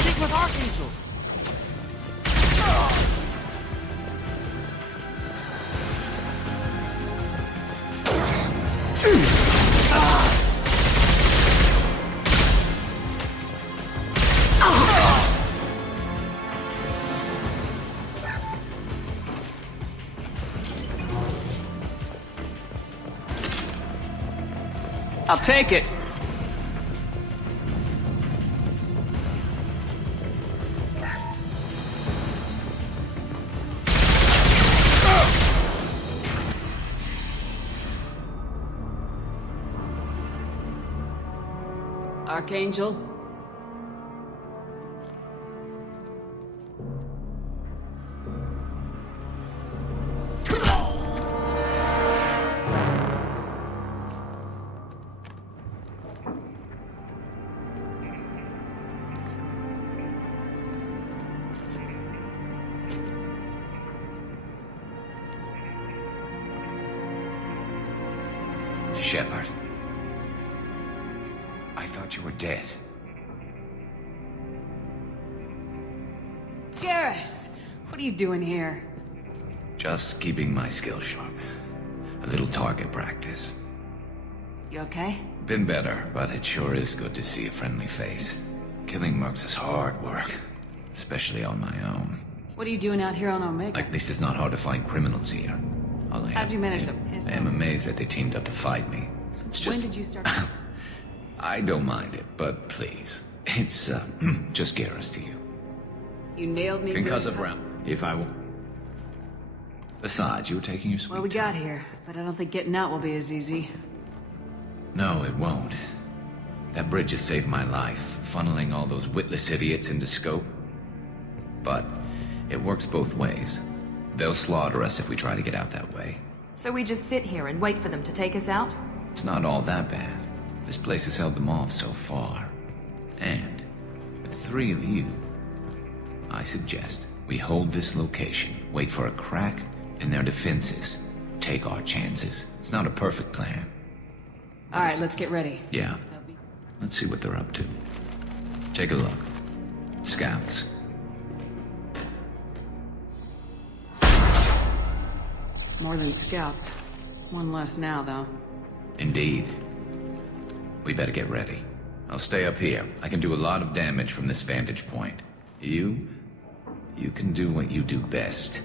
Stick with Archangel! I'll take it. Archangel? Shepard. I thought you were dead. Garrus! What are you doing here? Just keeping my skills sharp. A little target practice. You okay? Been better, but it sure is good to see a friendly face. Killing mercs is hard work, especially on my own. What are you doing out here on Omega? At least it's not hard to find criminals here. How'd you manage to piss I am amazed that they teamed up to fight me. It's just... When did you start? I don't mind it, but please. It's, just Garrus to you. You nailed me. Concussive round. If I will... Besides, you were taking your sweet Well, we got here, but I don't think getting out will be as easy. No, it won't. That bridge has saved my life, funneling all those witless idiots into scope. But it works both ways. They'll slaughter us if we try to get out that way. So we just sit here and wait for them to take us out? It's not all that bad. This place has held them off so far. And, with 3 of you, I suggest we hold this location, wait for a crack in their defenses, take our chances. It's not a perfect plan. Alright, let's get ready. Yeah. Let's see what they're up to. Take a look. Scouts. More than scouts. One less now, though. Indeed. We better get ready. I'll stay up here. I can do a lot of damage from this vantage point. You can do what you do best.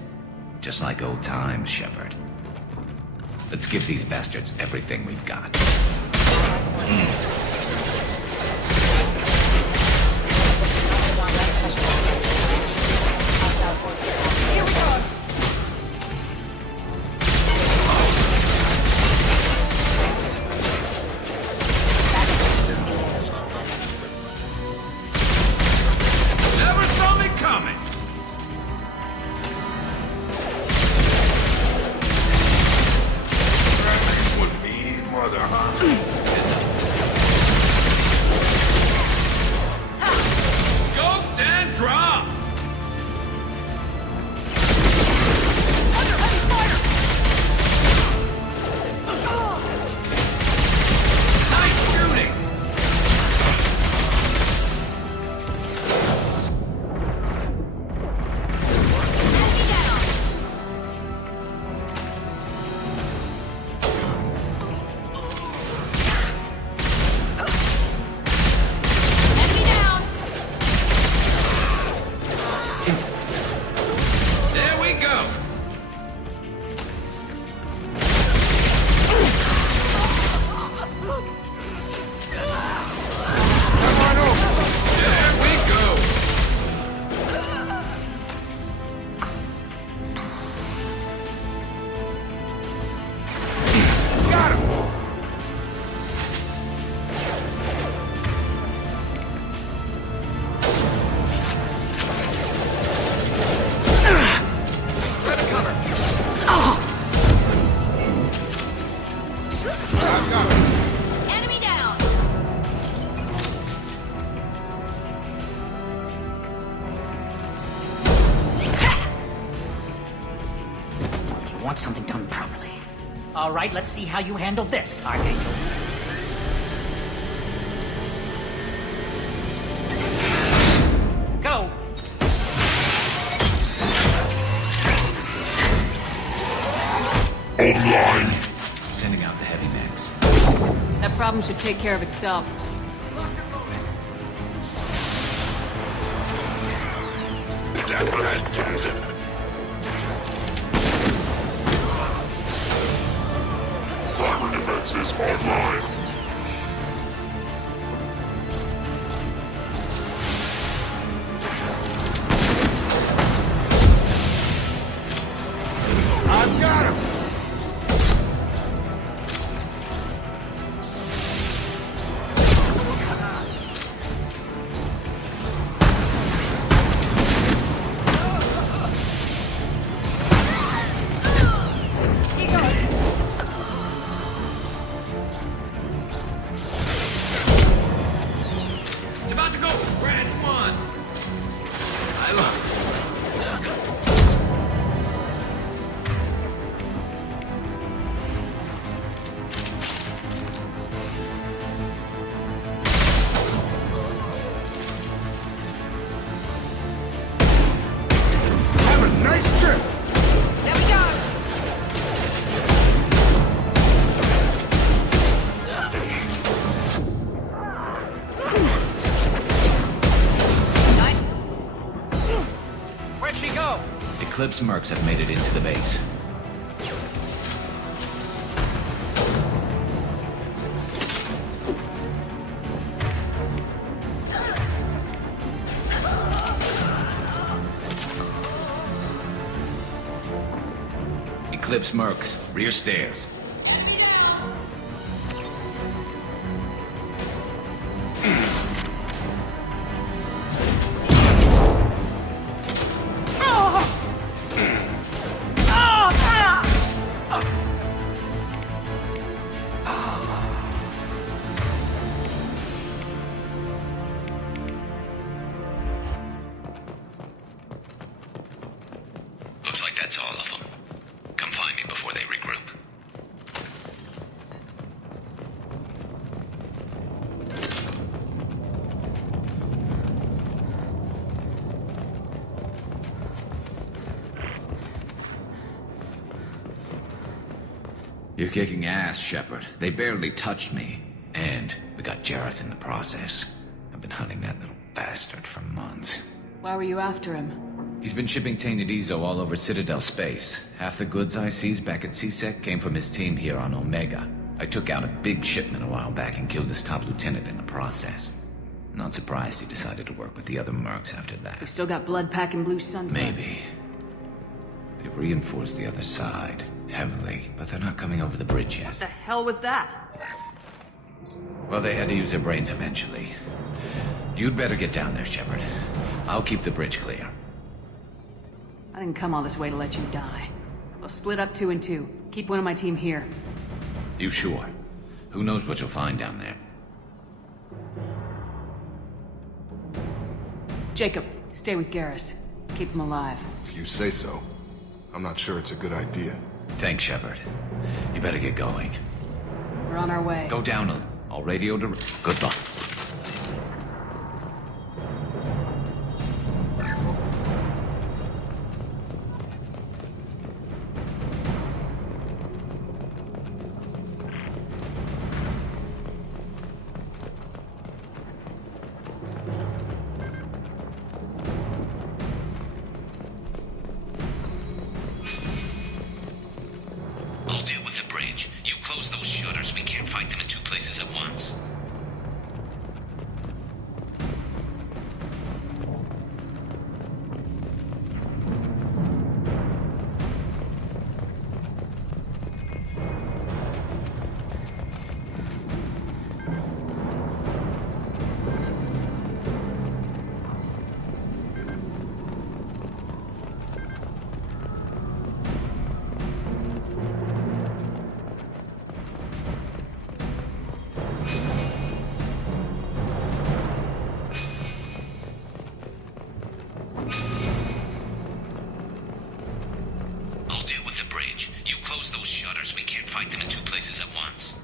Just like old times, Shepard. Let's give these bastards everything we've got. Never saw me coming! Would be mother, huh? There we go! There we go! Got him! Enemy down! You want something done properly. All right, let's see how you handle this, Archangel. Go! Online! Sending out the heavy mechs. That problem should take care of itself. Fiber defenses online. I've got him! It's about to go for branch one! I love it. Have a nice trip! There we go! Where'd she go? Eclipse mercs have made it into the base. Eclipse mercs, rear stairs. Looks like that's all of them. Come find me before they regroup. You're kicking ass, Shepard. They barely touched me. And we got Jareth in the process. I've been hunting that little bastard for months. Why were you after him? He's been shipping tainted Ezo all over Citadel space. Half the goods I seized back at CSEC came from his team here on Omega. I took out a big shipment a while back and killed his top lieutenant in the process. Not surprised he decided to work with the other mercs after We that. still got blood packing blue suns left. Maybe. They reinforced the other side, heavily, but they're not coming over the bridge yet. The hell was that? Well, they had to use their brains eventually. You'd better get down there, Shepard. I'll keep the bridge clear. I didn't come all this way to let you die. We'll split up 2 and 2. Keep one of my team here. You sure? Who knows what you'll find down there? Jacob, stay with Garrus. Keep him alive. If you say so. I'm not sure it's a good idea. Thanks, Shepard. You better get going. We're on our way. Go down a... I'll radio to... Good luck. close those shutters, we can't fight them in two places at once. We can't fight them in two places at once.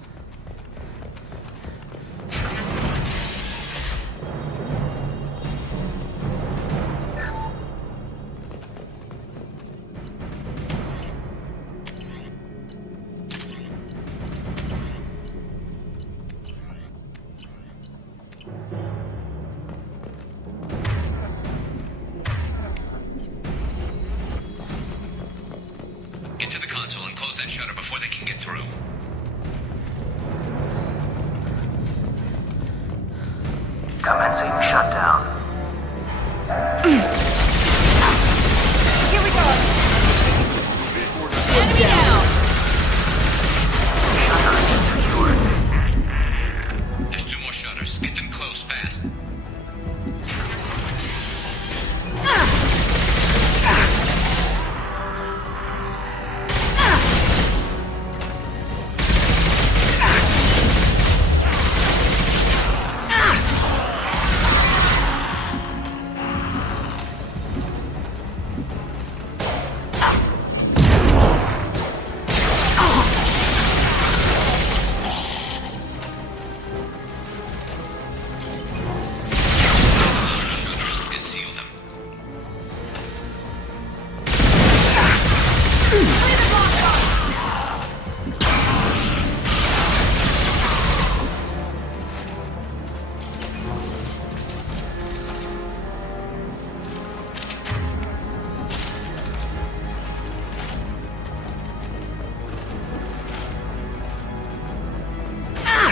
Get to the console and close that shutter before they can get through. Commencing shutdown. Here we go! Enemy down! There's two more shutters. Get them closed fast.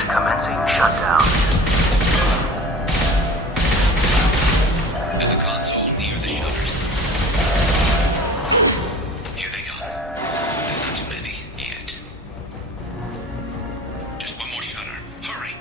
Commencing shutdown. There's a console near the shutters. Here they come. There's not too many yet. Just one more shutter. Hurry!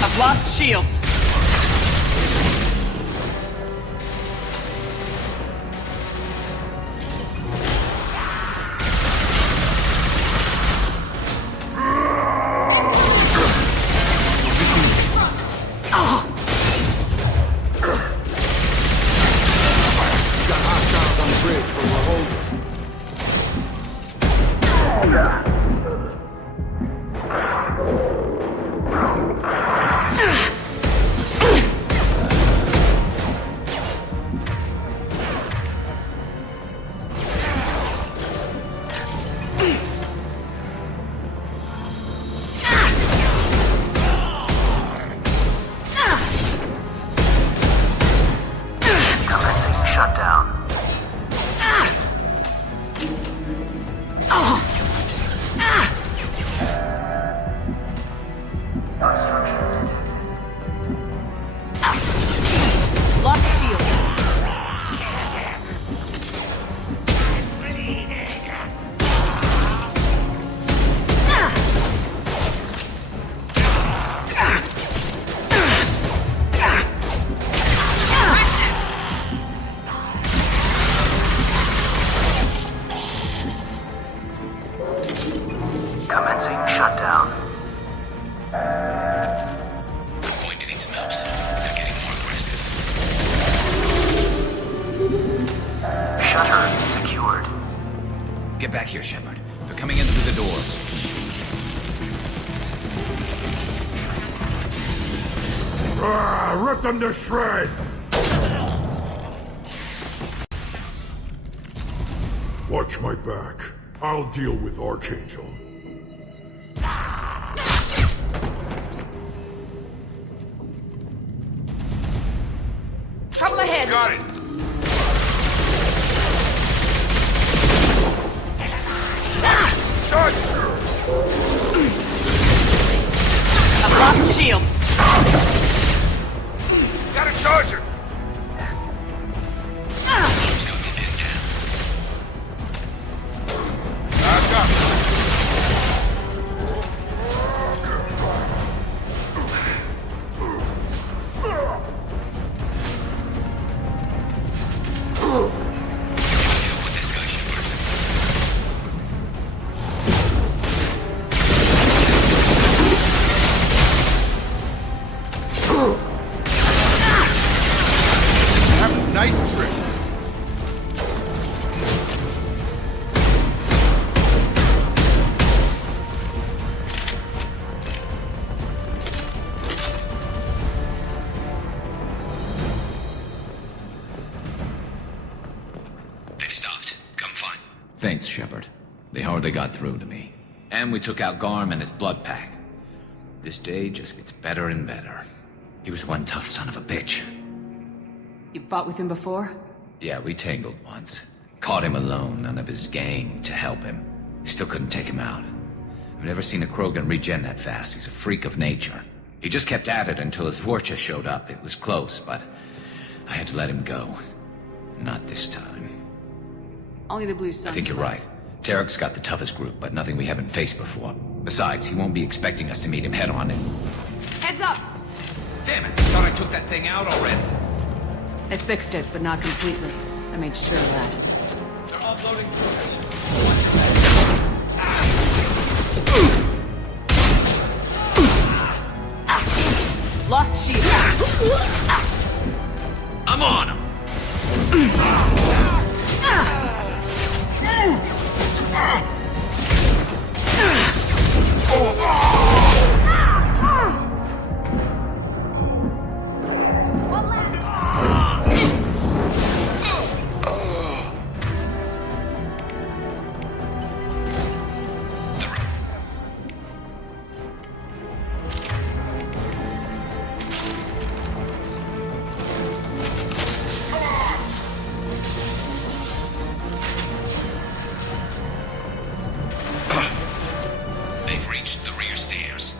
I've lost shields. Commencing shutdown. Get back here, Shepard. They're coming in through the doors. Rip them to shreds! Watch my back. I'll deal with Archangel. Trouble ahead! Got it! Charge! I've lost shields! Got a charger! Nice trick. They've stopped. Come fine. Thanks, Shepard. They hardly got through to me. And we took out Garm and his blood pack. This day just gets better and better. He was one tough son of a bitch. You fought with him before? Yeah, we tangled once. Caught him alone, none of his gang to help him. Still couldn't take him out. I've never seen a Krogan regen that fast. He's a freak of nature. He just kept at it until his Vorcha showed up. It was close, but I had to let him go. Not this time. Only the Blue Suns. I think you're right. Tarek's got the toughest group, but nothing we haven't faced before. Besides, he won't be expecting us to meet him head-on and... Heads up! Damn it! Thought I took that thing out already. They fixed it, but not completely. I made sure of that. They're offloading troops. Lost shield. I'm on him. They've reached the rear stairs.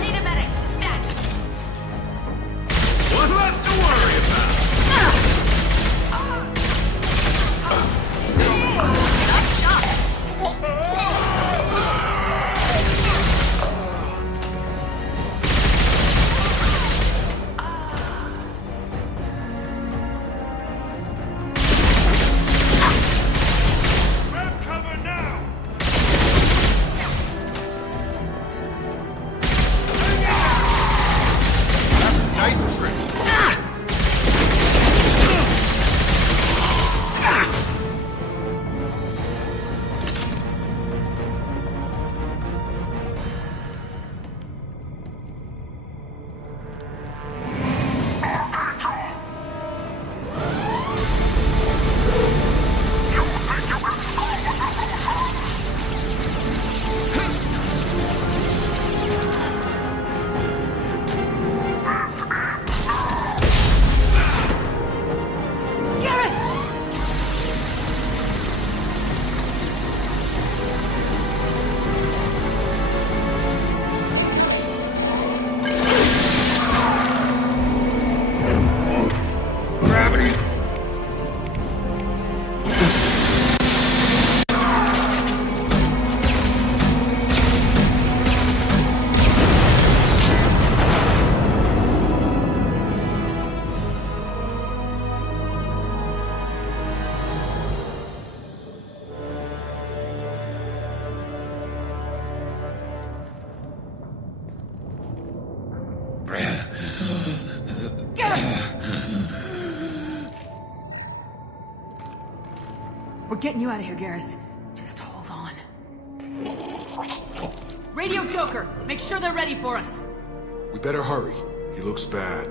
Need a medic. Dispatch. One less to worry about. Nice shot. Grab cover now. Nice trick. Gravity. We're getting you out of here, Garrus. Just hold on. Radio Joker, make sure they're ready for us. We better hurry. He looks bad.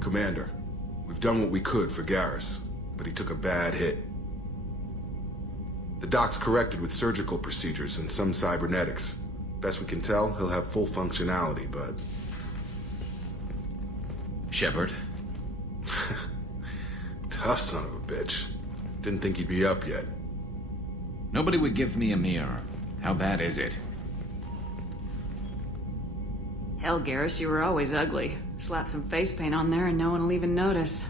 Commander, we've done what we could for Garrus, but he took a bad hit. The doc's corrected with surgical procedures and some cybernetics. Best we can tell, he'll have full functionality, but... Shepard? Tough son of a bitch. Didn't think he'd be up yet. Nobody would give me a mirror. How bad is it? Hell, Garrus, you were always ugly. Slap some face paint on there and no one will even notice.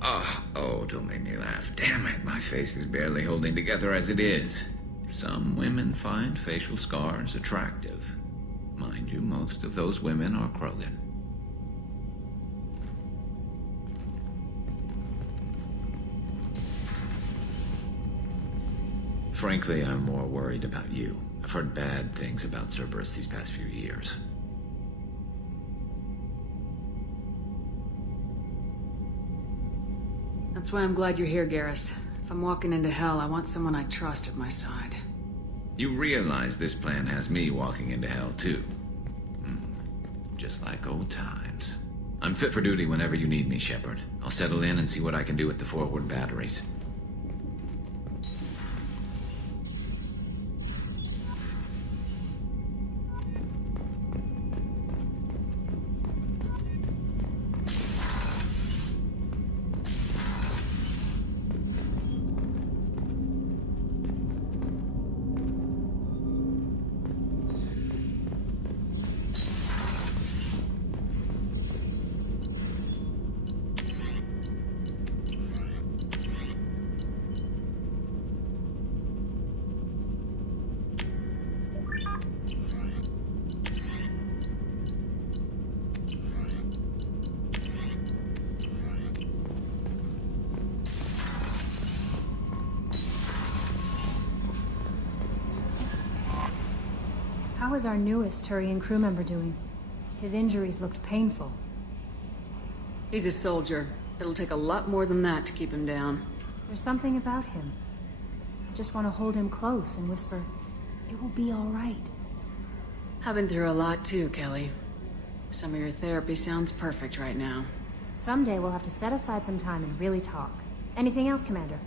Oh, don't make me laugh. Damn it, my face is barely holding together as it is. Some women find facial scars attractive. Mind you, most of those women are Krogan. Frankly, I'm more worried about you. I've heard bad things about Cerberus these past few years. That's why I'm glad you're here, Garrus. If I'm walking into hell, I want someone I trust at my side. You realize this plan has me walking into hell, too. Just like old times. I'm fit for duty whenever you need me, Shepard. I'll settle in and see what I can do with the forward batteries. How is our newest Turian crew member doing? His injuries looked painful. He's a soldier. It'll take a lot more than that to keep him down. There's something about him. I just want to hold him close and whisper, "It will be all right." I've been through a lot too, Kelly. Some of your therapy sounds perfect right now. Someday we'll have to set aside some time and really talk. Anything else, Commander?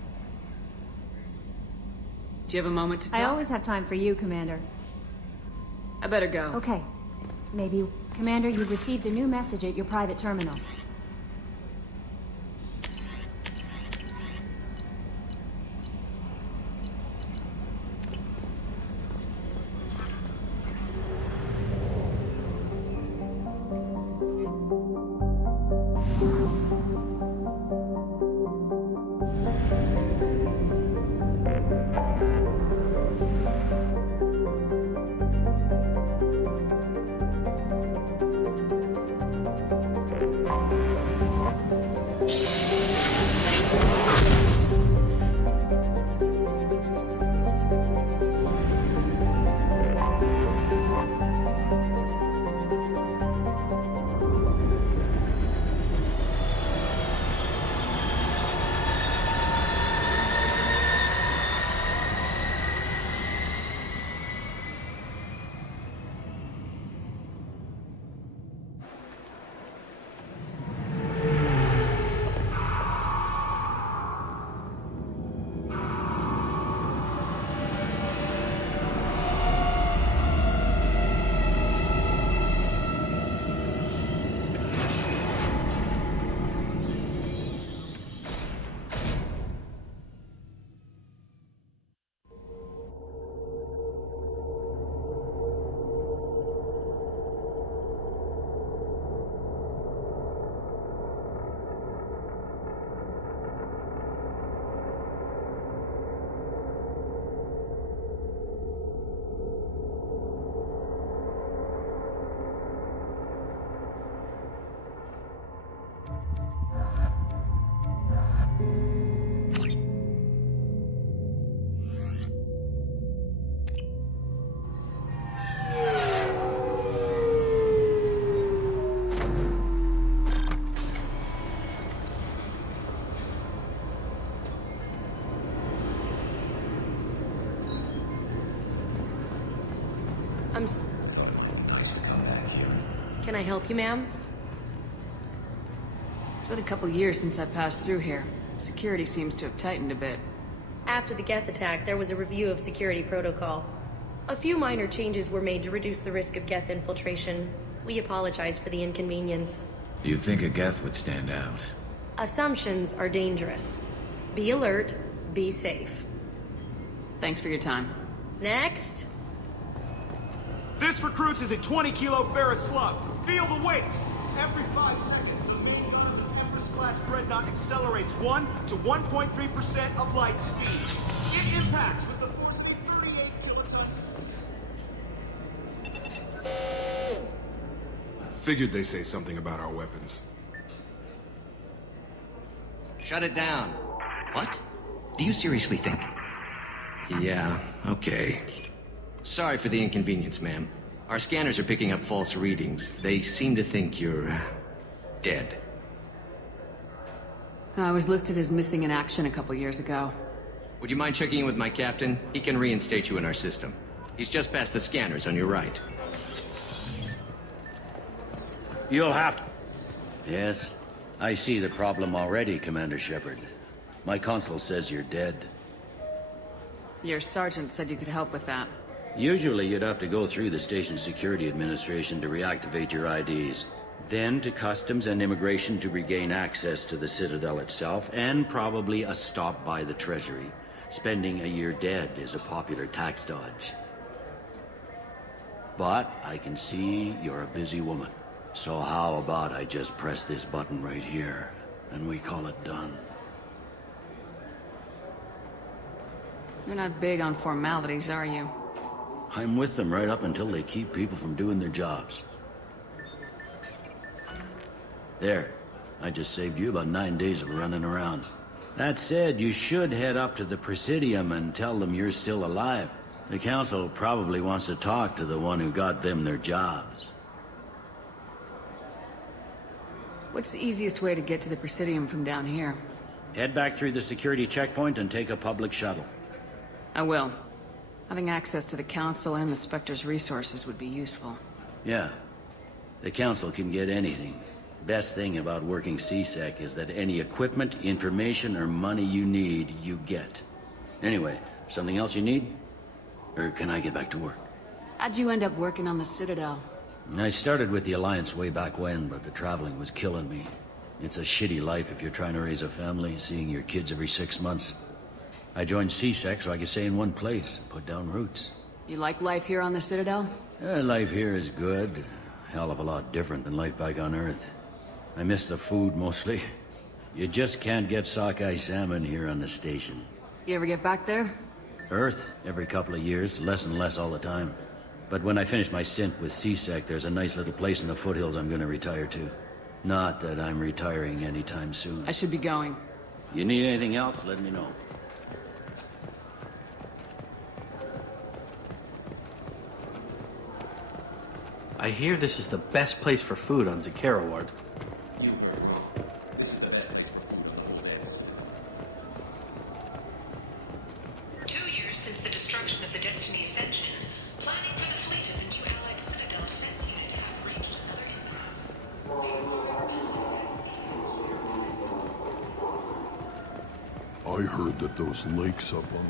Do you have a moment to talk? I always have time for you, Commander. I better go. Okay. Maybe... Commander, you've received a new message at your private terminal. Can I help you, ma'am? It's been a couple years since I passed through here. Security seems to have tightened a bit. After the Geth attack, there was a review of security protocol. A few minor changes were made to reduce the risk of Geth infiltration. We apologize for the inconvenience. You think a Geth would stand out? Assumptions are dangerous. Be alert, be safe. Thanks for your time. Next. This recruits is a 20-kilo ferrous slug. Feel the weight! Every 5 seconds, the main gun of the Empress-class dreadnought accelerates 1 to 1.3% of light speed. It impacts with the force of 38 kilotons. Figured they say something about our weapons. Shut it down. What? Do you seriously think? Yeah, okay. Sorry for the inconvenience, ma'am. Our scanners are picking up false readings. They seem to think you're... dead. I was listed as missing in action a couple years ago. Would you mind checking in with my captain? He can reinstate you in our system. He's just past the scanners on your right. You'll have to... Yes, I see the problem already, Commander Shepard. My console says you're dead. Your sergeant said you could help with that. Usually you'd have to go through the Station Security Administration to reactivate your IDs. Then to Customs and Immigration to regain access to the Citadel itself, and probably a stop by the Treasury. Spending a year dead is a popular tax dodge. But I can see you're a busy woman. So how about I just press this button right here, and we call it done? You're not big on formalities, are you? I'm with them right up until they keep people from doing their jobs. There. I just saved you about 9 days of running around. That said, you should head up to the Presidium and tell them you're still alive. The Council probably wants to talk to the one who got them their jobs. What's the easiest way to get to the Presidium from down here? Head back through the security checkpoint and take a public shuttle. I will. Having access to the Council and the Spectre's resources would be useful. Yeah. The Council can get anything. Best thing about working CSEC is that any equipment, information, or money you need, you get. Anyway, something else you need? Or can I get back to work? How'd you end up working on the Citadel? I started with the Alliance way back when, but the traveling was killing me. It's a shitty life if you're trying to raise a family, seeing your kids every 6 months. I joined CSEC so I could stay in one place and put down roots. You like life here on the Citadel? Life here is good. Hell of a lot different than life back on Earth. I miss the food mostly. You just can't get sockeye salmon here on the station. You ever get back there? Earth, every couple of years, less and less all the time. But when I finish my stint with CSEC, there's a nice little place in the foothills I'm gonna retire to. Not that I'm retiring anytime soon. I should be going. You need anything else, let me know. I hear this is the best place for food on Zakera Ward. Since the destruction of the Destiny Ascension, planning for the fleet of the new Allied Citadel Defense Unit have reached another impasse. I heard that those lakes up on...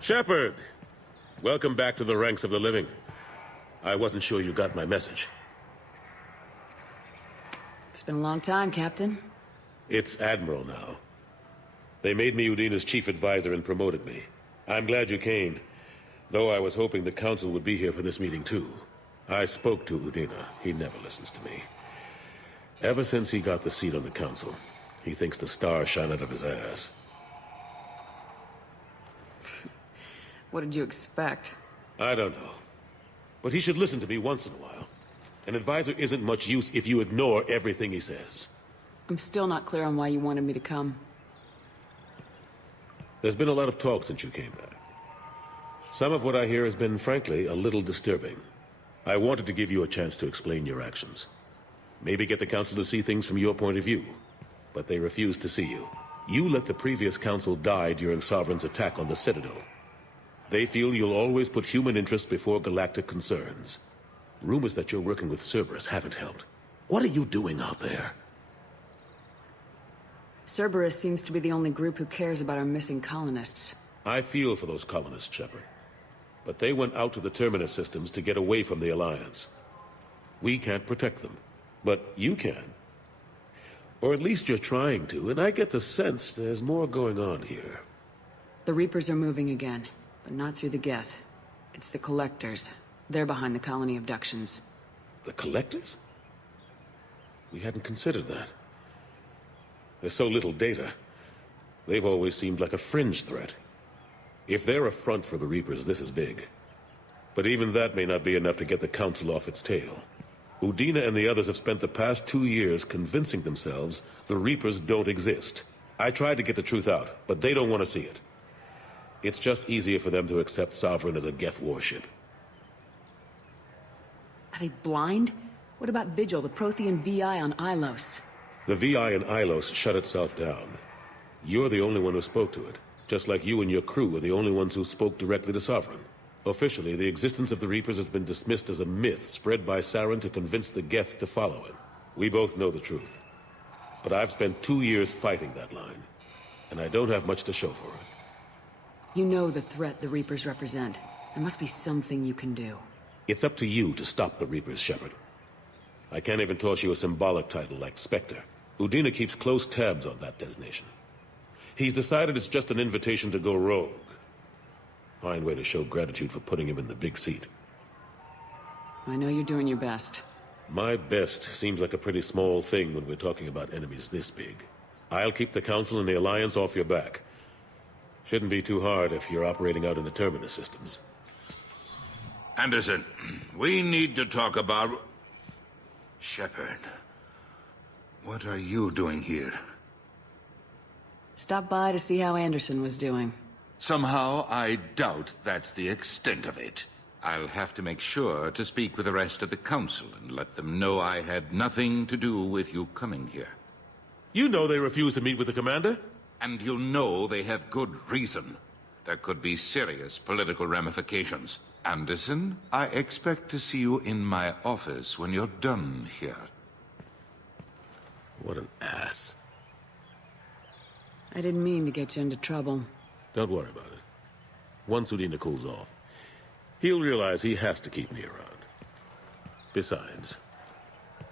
Shepard! Welcome back to the ranks of the living. I wasn't sure you got my message. It's been a long time, Captain. It's Admiral now. They made me Udina's chief advisor and promoted me. I'm glad you came, though I was hoping the Council would be here for this meeting too. I spoke to Udina. He never listens to me. Ever since he got the seat on the Council, he thinks the stars shine out of his ass. What did you expect? I don't know. But he should listen to me once in a while. An advisor isn't much use if you ignore everything he says. I'm still not clear on why you wanted me to come. There's been a lot of talk since you came back. Some of what I hear has been, frankly, a little disturbing. I wanted to give you a chance to explain your actions. Maybe get the Council to see things from your point of view. But they refused to see you. You let the previous Council die during Sovereign's attack on the Citadel. They feel you'll always put human interest before galactic concerns. Rumors that you're working with Cerberus haven't helped. What are you doing out there? Cerberus seems to be the only group who cares about our missing colonists. I feel for those colonists, Shepard. But they went out to the Terminus systems to get away from the Alliance. We can't protect them, but you can. Or at least you're trying to, and I get the sense there's more going on here. The Reapers are moving again, but not through the Geth. It's the Collectors. They're behind the colony abductions. The Collectors? We hadn't considered that. There's so little data. They've always seemed like a fringe threat. If they're a front for the Reapers, this is big. But even that may not be enough to get the Council off its tail. Udina and the others have spent the past 2 years convincing themselves the Reapers don't exist. I tried to get the truth out, but they don't want to see it. It's just easier for them to accept Sovereign as a Geth warship. Are they blind? What about Vigil, the Prothean VI on Ilos? The VI in Ilos shut itself down. You're the only one who spoke to it. Just like you and your crew are the only ones who spoke directly to Sovereign. Officially, the existence of the Reapers has been dismissed as a myth spread by Saren to convince the Geth to follow him. We both know the truth. But I've spent 2 years fighting that line, and I don't have much to show for it. You know the threat the Reapers represent. There must be something you can do. It's up to you to stop the Reapers, Shepard. I can't even toss you a symbolic title like Spectre. Udina keeps close tabs on that designation. He's decided it's just an invitation to go rogue. Fine way to show gratitude for putting him in the big seat. I know you're doing your best. My best seems like a pretty small thing when we're talking about enemies this big. I'll keep the Council and the Alliance off your back. Shouldn't be too hard if you're operating out in the Terminus systems. Anderson, we need to talk about... Shepard, what are you doing here? Stop by to see how Anderson was doing. Somehow, I doubt that's the extent of it. I'll have to make sure to speak with the rest of the Council and let them know I had nothing to do with you coming here. You know they refused to meet with the Commander? And you know they have good reason. There could be serious political ramifications. Anderson, I expect to see you in my office when you're done here. What an ass. I didn't mean to get you into trouble. Don't worry about it. Once Udina cools off, he'll realize he has to keep me around. Besides,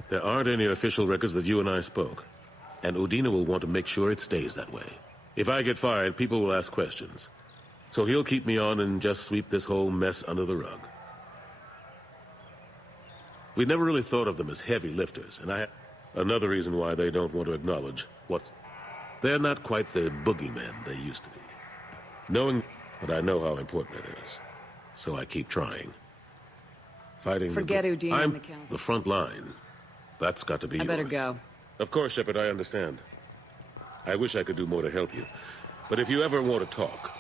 there aren't any official records that you and I spoke, and Udina will want to make sure it stays that way. If I get fired, people will ask questions. So he'll keep me on and just sweep this whole mess under the rug. We never really thought of them as heavy lifters, and another reason why they don't want to acknowledge they're not quite the boogeymen they used to be. But I know how important it is. So I keep trying. Fighting Forget Udina and the Council. The front line. That's got to be yours. I better go. Of course, Shepard, I understand. I wish I could do more to help you. But if you ever want to talk,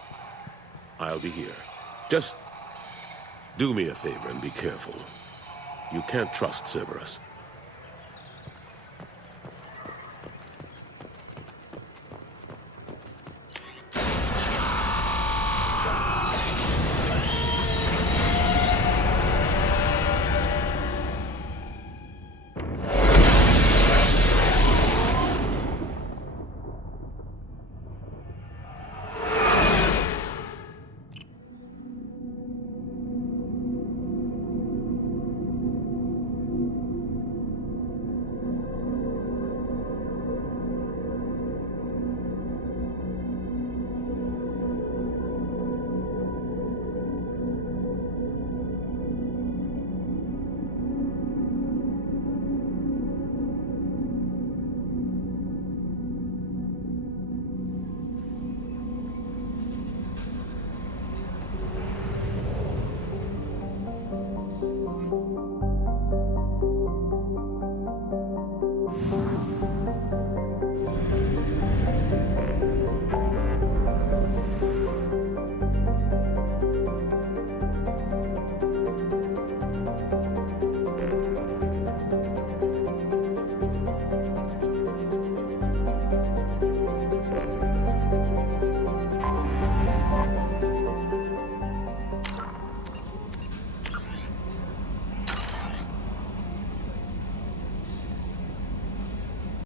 I'll be here. Just do me a favor and be careful. You can't trust Cerberus.